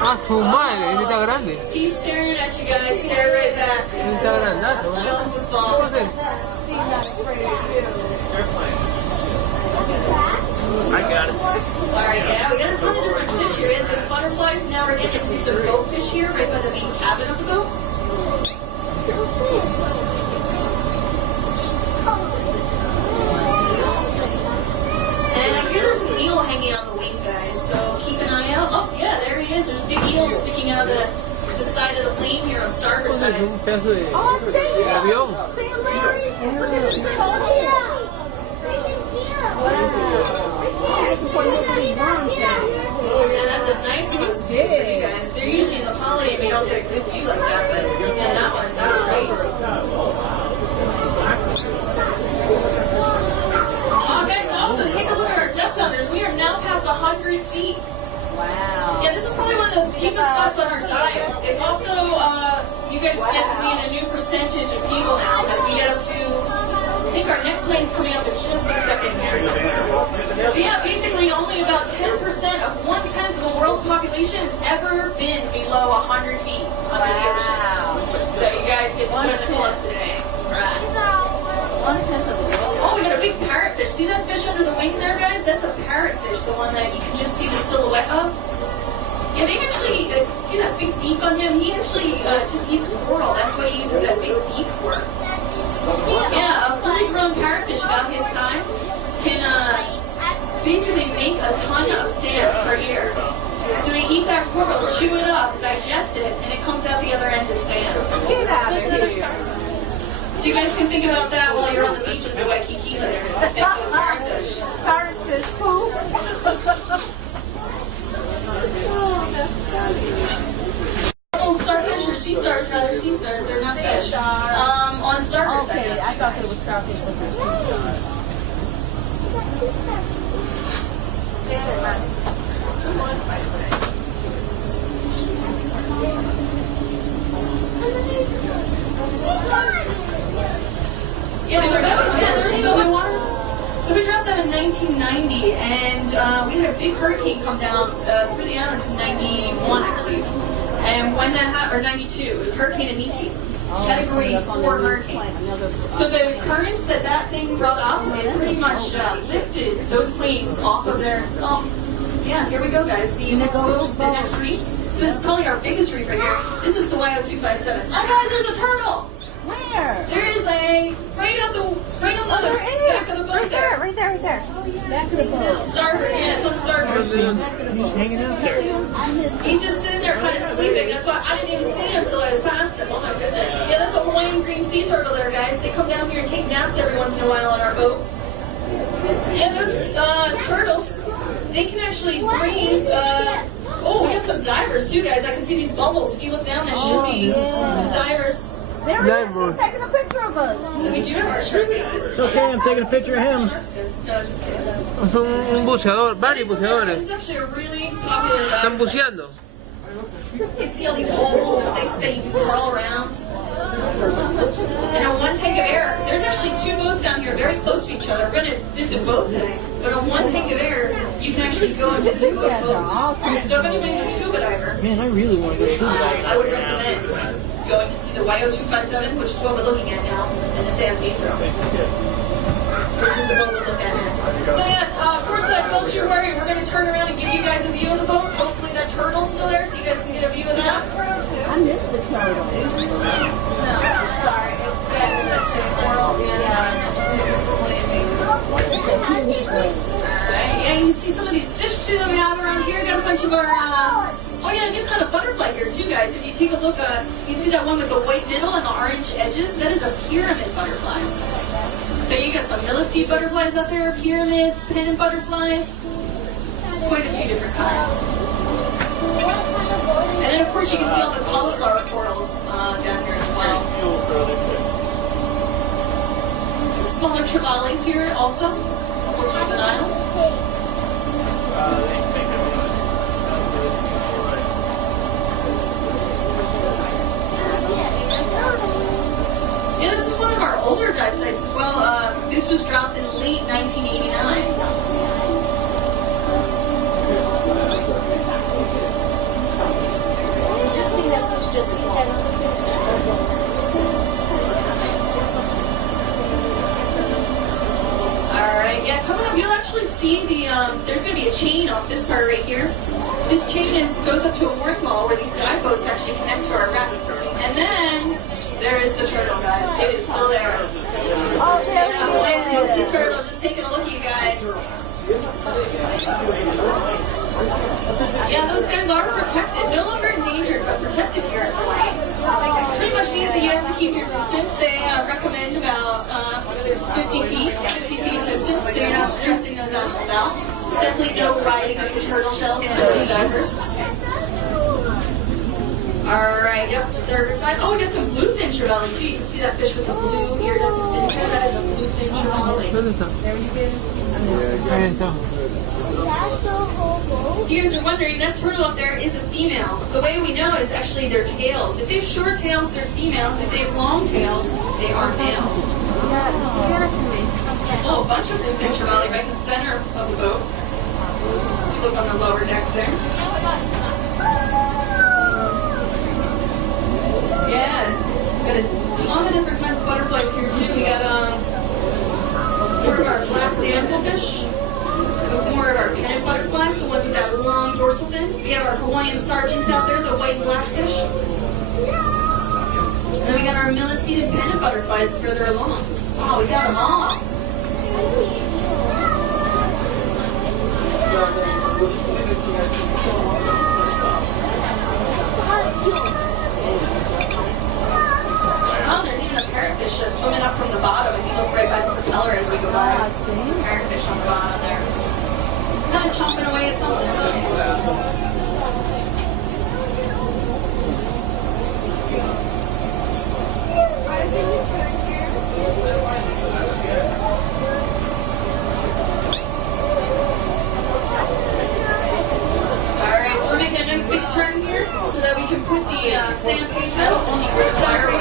Ah, su madre, ese está grande. He's staring at you guys, stare right back. Ese está grandazo, Show him who's boss. I got it. Alright, yeah, we got a ton of different fish here. We had those butterflies, now we're getting into some goatfish here, right by the main cabin of the boat. And I hear there's an eel hanging on the wing, guys, so keep an eye out. Oh, yeah, there he is. There's big eels sticking out of the side of the plane here on starboard side. Un pedazo de avión. And that's a nice roast beef for you guys. They're usually in the poly and we don't get a good view like that, but yeah, that was great. Guys, also take a look at our depth sounders. We are now past 100 feet. Wow. Yeah, this is probably one of those deepest spots on our dive. It's also, you guys get to be in a new percentage of people now as we get up to, I think our next plane's coming up in just a second here. But yeah, basically only about 10% of 1/10 of the world's population has ever been below 100 feet under the ocean. So you guys get to join the club today. Right. 1/10 of the world. Oh, we got a big parrotfish. See that fish under the wing there, guys? That's a parrotfish, the one that you can just see the silhouette of. Yeah, they actually, see that big beak on him? He actually just eats coral. That's what he uses that big beak for. Yeah, a fully grown parrotfish about his size can basically make a ton of sand per year. So they eat that coral, chew it up, digest it, and it comes out the other end as sand. Get out of here. So you guys can think about that while you're on the beaches of Waikiki later. Think those parrotfish. Parrotfish poop. Starfish or sea stars, rather sea stars, they're not fish. On starfish, Okay, I thought they were starfish, but they're sea stars. Yeah, there's so in water. So we dropped that in 1990, and we had a big hurricane come down through the islands in 91, I believe. And when that happened, or 92, Hurricane Iniki, Category 4 hurricane. So the currents that thing brought up, it pretty much lifted those planes off of their. Yeah, here we go, guys. The next boat, the next reef. So this is probably our biggest reef right here. This is the YO257. Oh, guys, there's a turtle. Where? There is a right on the back of the boat there. Right there. Back of the boat. Starboard, yeah, it's on starboard. He's hanging out there. He's just sitting there kind of sleeping. That's why I didn't even see him until I was past him. Oh my goodness. Yeah, that's a Hawaiian green sea turtle there, guys. They come down here and take naps every once in a while on our boat. Yeah, those turtles, they can actually breathe. Oh, we got some divers too, guys. I can see these bubbles. If you look down, there should be some divers. There he is. He's taking a picture of us. So we do have our shark bait. This is okay, I'm taking a picture of him. No, just kidding. Es un buceador, varios This buceadores. is actually a really popular Están buceando. You can see all these holes and places that you can crawl around. And on one tank of air, there's actually two boats down here very close to each other. We're going to visit boats today. But on one tank of air, you can actually go and visit both boats. So if anybody's a scuba diver, Man, I really want to go scuba diving. I would recommend going to see the YO257, which is what we're looking at now, and the San Pedro, which is the boat we'll look at next. So yeah, courtside, don't you worry. We're going to turn around and give you guys a view of the boat. Hopefully that turtle's still there so you guys can get a view of that. I missed the turtle. No, sorry. Yeah, that's just coral. Yeah, you can see some of these fish too that we have around here. Got a bunch of our, oh yeah, a new kind of butterfly here too, guys. If you take a look, you can see that one with the white middle and the orange edges. That is a pyramid butterfly. So you got some millipede butterflies out there, pyramids, pennant butterflies, quite a few different kinds. And then of course you can see all the cauliflower corals down here as well. Some smaller trevallies here also. A couple juveniles. Yeah, this is one of our older dive sites as well. This was dropped in late 1989. Alright, yeah, coming up you'll actually see the, there's going to be a chain off this part right here. This chain goes up to a mooring mall where these dive boats actually connect to our wreck. And then, there is the turtle, guys. It is still there. Oh, there Yeah, sea turtle, just taking a look at you guys. Yeah, those guys are protected. No longer endangered, but protected here at Hawaii. Pretty much means that you have to keep your distance. They recommend about 50 feet distance, so you're not stressing those animals out. Definitely no riding of the turtle shells for those divers. Alright, yep, starboard side. Oh, we got some bluefin trevally too. You can see that fish with the blue iridescent fins there. That is a bluefin trevally. You guys are wondering, that turtle up there is a female. The way we know is actually their tails. If they have short tails, they're females. If they have long tails, they are males. Oh, a bunch of bluefin trevally right in the center of the boat. You look on the lower decks there. Yeah, got a ton of different kinds of butterflies here too. We got more of our black damselfish, more of our pennant butterflies, the ones with that long dorsal fin. We have our Hawaiian sergeants out there, the white and black fish. And then we got our millet-seeded pennant butterflies further along. Wow, we got them all. Oh, there's even a parrotfish just swimming up from the bottom. If you look right by the propeller as we go by, there's a parrotfish on the bottom there. Kind of chomping away at something. Alright, so we're making a nice big turn here so that we can put the San Pedro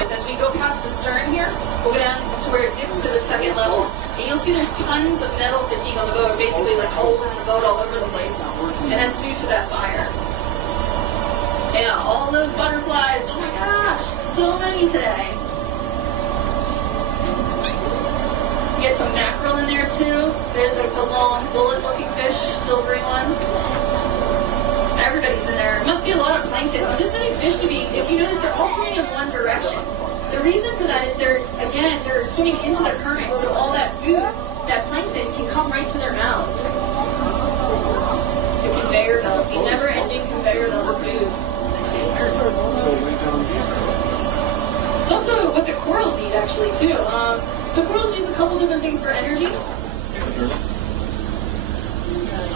as we go past the stern here. We'll go down to where it dips to the second level. And you'll see there's tons of metal fatigue on the boat, basically like holes in the boat all over the place. And that's due to that fire. Yeah, all those butterflies. Oh my gosh, so many today. Get some mackerel in there too. They're like the long bullet-looking fish, silvery ones. Everybody's in there. Must be a lot of plankton. For this many fish to be, if you notice, they're all swimming in one direction. The reason for that is they're swimming into the current, so all that food, that plankton, can come right to their mouths. The conveyor belt, the never-ending conveyor belt of food. It's also what the corals eat, actually, too. So corals use a couple different things for energy.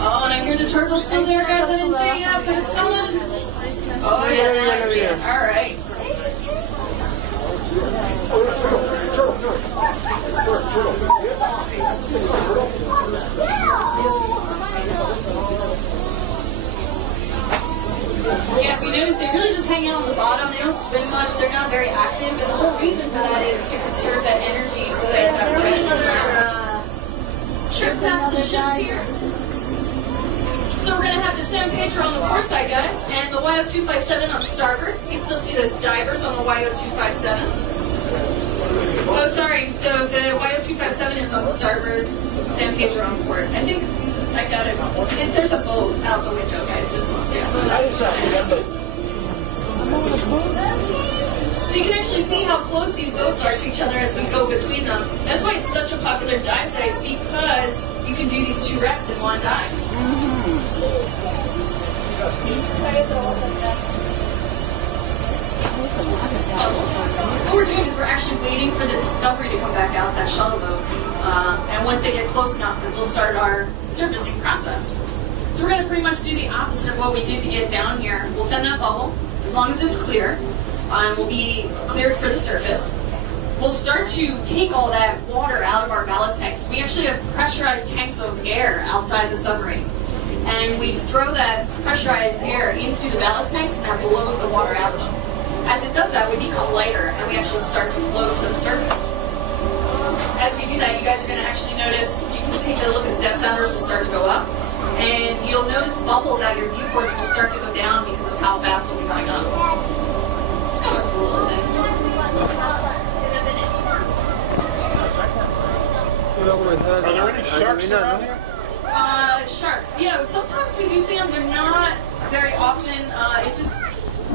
Oh, and I hear the turtle's still there, guys. I didn't see it yet, but it's coming. Oh, yeah, I see it. All right. Yeah, if you notice, they really just hang out on the bottom. They don't swim much. They're not very active. And the whole reason for that is to conserve that energy so that we're doing another trip past the ships here. So we're going to have the San Pedro on the port side, guys, and the YO257 on starboard. You can still see those divers on the YO257. Oh, sorry. So the YO257 is on starboard, San Pedro on port. I think I got it. There's a boat out the window, guys. Just look. Yeah. So you can actually see how close these boats are to each other as we go between them. That's why it's such a popular dive site, because you can do these two wrecks in one dive. What we're doing is we're actually waiting for the Discovery to come back out, that shuttle boat. And once they get close enough, we'll start our surfacing process. So we're going to pretty much do the opposite of what we did to get down here. We'll send that bubble, as long as it's clear, we'll be cleared for the surface. we'll start to take all that water out of our ballast tanks. We actually have pressurized tanks of air outside the submarine. And we throw that pressurized air into the ballast tanks and that blows the water out of them. As it does that, we become lighter and we actually start to float to the surface. As we do that, you guys are going to actually notice, you can take a look at the depth sounders will start to go up. And you'll notice bubbles at your viewports will start to go down because of how fast we'll be going up. It's kind of a cool little thing. Are there any sharks around here? Sharks. Yeah, sometimes we do see them. They're not very often.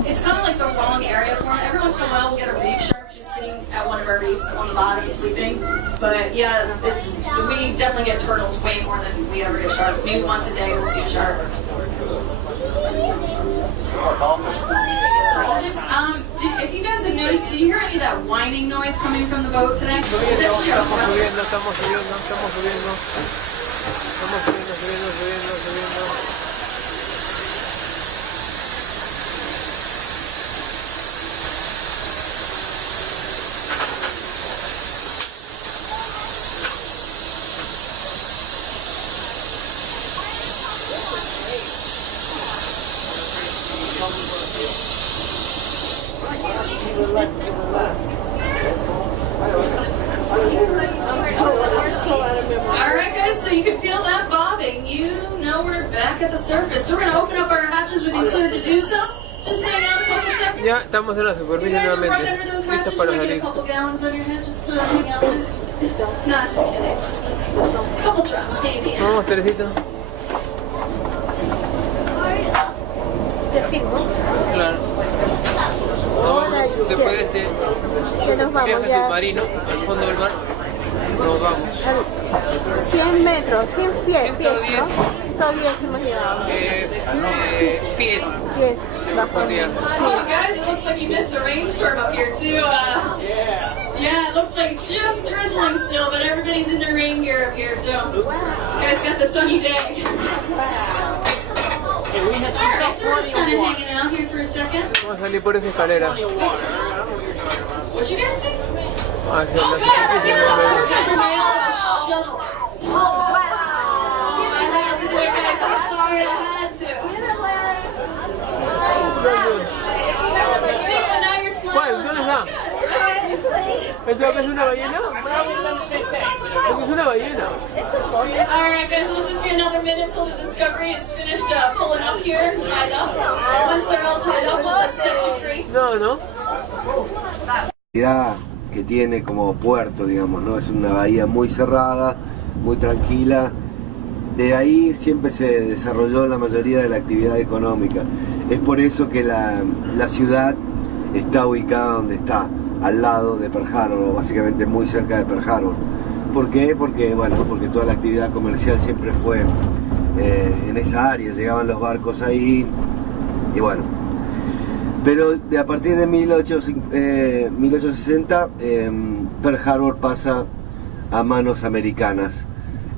It's kind of like the wrong area for them. Every once in a while, we'll get a reef shark just sitting at one of our reefs on the bottom sleeping. But yeah, we definitely get turtles way more than we ever get sharks. Maybe once a day we'll see a shark. Dolphins? If you guys have noticed, did you hear any of that whining noise coming from the boat today? Estamos subiendo. Alright guys, so you can feel that bobbing. You know we're back at the surface. So we're going to open up our hatches. We've been cleared to do so. Just hang out a couple seconds. Ya estamos en la superficie nuevamente. Listos para Get a salir. couple gallons on your head just to hang out with. No, just kidding, just kidding. A couple drops, maybe. Vamos, Teresita. ¿Te filmo? Claro. Nos vamos después de este Que nos vamos viaje ya submarino al fondo del mar. Nos vamos. 100 metros, 100 pies, ¿no? Todavía hemos llegado. Pies. Pies, bajo. Oh, guys, it looks like you missed the rainstorm up here, too. Yeah, it looks like just drizzling still, but everybody's in their rain gear up here, so you guys got the sunny day. Alright, so we're just kind of hanging out here for a second. Vamos a salir por esa escalera. What'd you guys say? Hacia Oh, la guys, superficie we're nuevamente. on the way out of the shuttle. I had to do it, guys. I'm sorry, I had to. See, but now you're smiling. ¿Cuál? ¿Dónde está? ¿Esto acá es una ballena? ¿Esto es una ballena? Alright guys, it'll just be another minute until the Discovery is finished pulling up here, tied up. Once they're all tied up, we'll set you free. No. Que tiene como puerto, digamos, ¿no? Es una bahía muy cerrada, muy tranquila. De ahí siempre se desarrolló la mayoría de la actividad económica. Es por eso que la ciudad está ubicada donde está, al lado de Pearl Harbor, básicamente muy cerca de Pearl Harbor. ¿Por qué? Porque toda la actividad comercial siempre fue en esa área, llegaban los barcos ahí y bueno. Pero a partir de 1860 Pearl Harbor pasa a manos americanas,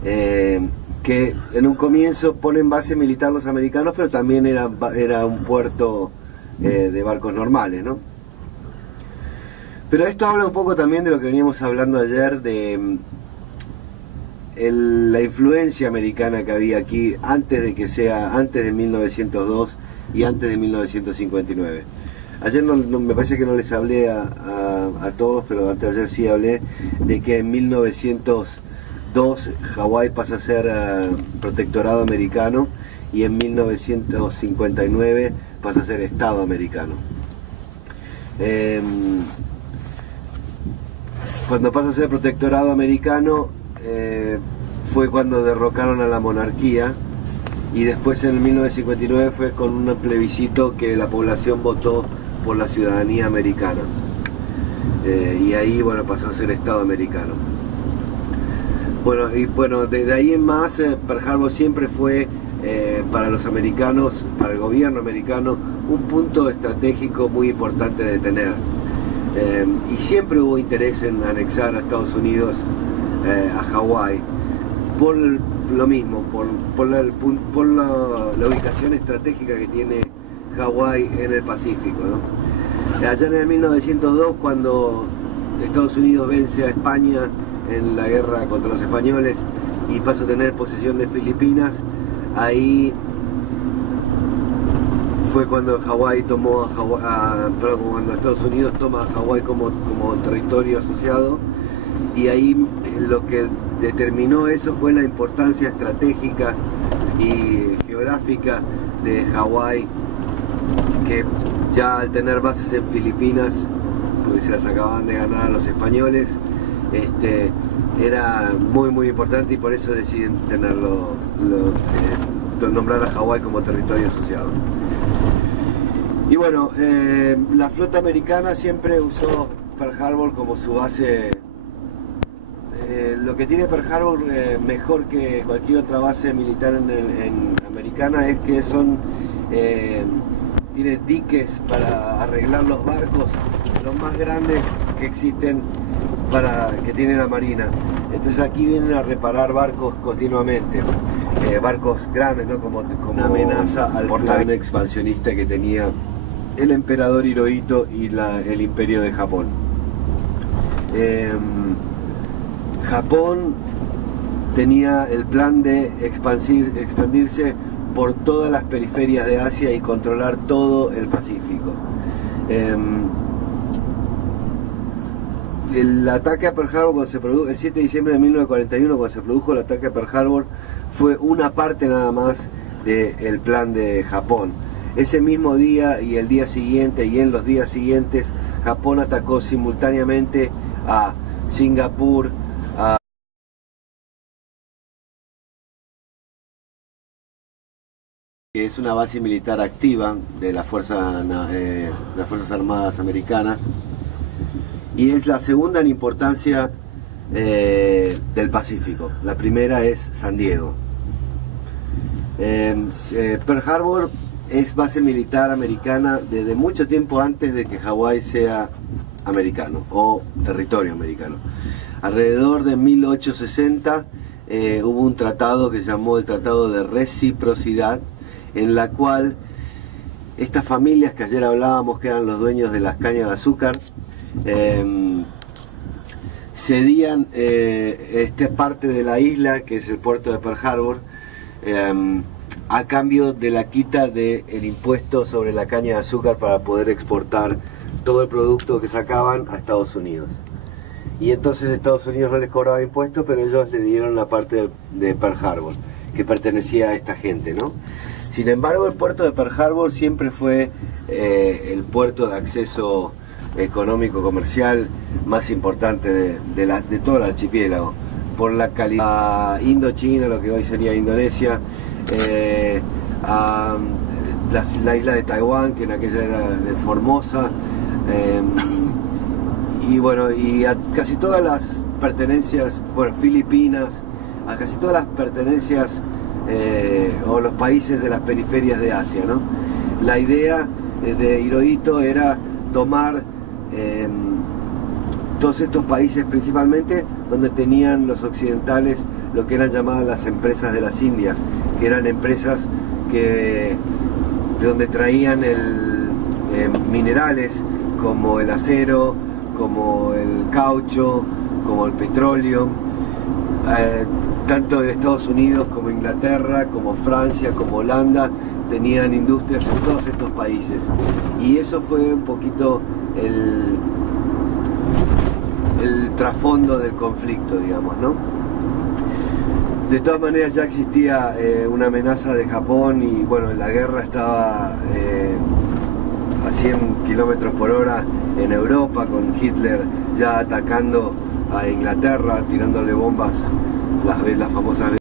que en un comienzo ponen base militar los americanos, pero también era un puerto de barcos normales, ¿no? Pero esto habla un poco también de lo que veníamos hablando ayer, de la influencia americana que había aquí antes de 1902 y antes de 1959. Ayer me parece que no les hablé a todos, pero antes de ayer sí hablé de que en 1902 Hawái pasa a ser protectorado americano y en 1959 pasa a ser Estado americano. Cuando pasa a ser protectorado americano fue cuando derrocaron a la monarquía, y después en el 1959 fue con un plebiscito que la población votó por la ciudadanía americana, y ahí pasó a ser Estado americano. Desde ahí en más Pearl Harbor siempre fue para los americanos, para el gobierno americano, un punto estratégico muy importante de tener, y siempre hubo interés en anexar a Estados Unidos a Hawái por lo mismo, por la ubicación estratégica que tiene Hawái en el Pacífico, ¿no? Allá en el 1902, cuando Estados Unidos vence a España en la guerra contra los españoles y pasa a tener posesión de Filipinas, ahí fue cuando Hawái tomó cuando Estados Unidos toma a Hawái como territorio asociado, y ahí lo que determinó eso fue la importancia estratégica y geográfica de Hawái, que ya al tener bases en Filipinas, porque se las acababan de ganar a los españoles, era muy importante, y por eso deciden nombrar a Hawái como territorio asociado. Y bueno, la flota americana siempre usó Pearl Harbor como su base. Lo que tiene Pearl Harbor mejor que cualquier otra base militar en americana es que tiene diques para arreglar los barcos, los más grandes que existen que tiene la Marina. Entonces aquí vienen a reparar barcos continuamente, barcos grandes, ¿no? como una amenaza al plan expansionista que tenía el emperador Hirohito y el imperio de Japón. Japón tenía el plan de expandirse por todas las periferias de Asia y controlar todo el Pacífico. El ataque a Pearl Harbor, cuando se produjo el 7 de diciembre de 1941, cuando se produjo el ataque a Pearl Harbor, fue una parte nada más del plan de Japón. Ese mismo día y el día siguiente y en los días siguientes, Japón atacó simultáneamente a Singapur, que es una base militar activa de las Fuerzas Armadas Americanas, y es la segunda en importancia del Pacífico. La primera es San Diego. Pearl Harbor es base militar americana desde mucho tiempo antes de que Hawái sea americano o territorio americano. Alrededor de 1860 hubo un tratado que se llamó el Tratado de Reciprocidad, en la cual estas familias que ayer hablábamos, que eran los dueños de las cañas de azúcar, cedían esta parte de la isla, que es el puerto de Pearl Harbor, a cambio de la quita del impuesto sobre la caña de azúcar para poder exportar todo el producto que sacaban a Estados Unidos. Y entonces Estados Unidos no les cobraba impuestos, pero ellos le dieron la parte de Pearl Harbor, que pertenecía a esta gente, ¿no? Sin embargo, el puerto de Pearl Harbor siempre fue el puerto de acceso económico comercial más importante de todo el archipiélago, por la calidad Indochina, lo que hoy sería Indonesia, a la isla de Taiwán, que en aquella era de Formosa, y bueno, y a casi todas las pertenencias, bueno, Filipinas, a casi todas las pertenencias o los países de las periferias de Asia, ¿no? La idea de Hirohito era tomar todos estos países, principalmente donde tenían los occidentales lo que eran llamadas las empresas de las Indias, que eran empresas de donde traían minerales como el acero, como el caucho, como el petróleo, tanto de Estados Unidos como Inglaterra, como Francia, como Holanda, tenían industrias en todos estos países. Y eso fue un poquito el trasfondo del conflicto, digamos, ¿no? De todas maneras ya existía una amenaza de Japón, y bueno, la guerra estaba a 100 kilómetros por hora en Europa, con Hitler ya atacando a Inglaterra, tirándole bombas, las famosas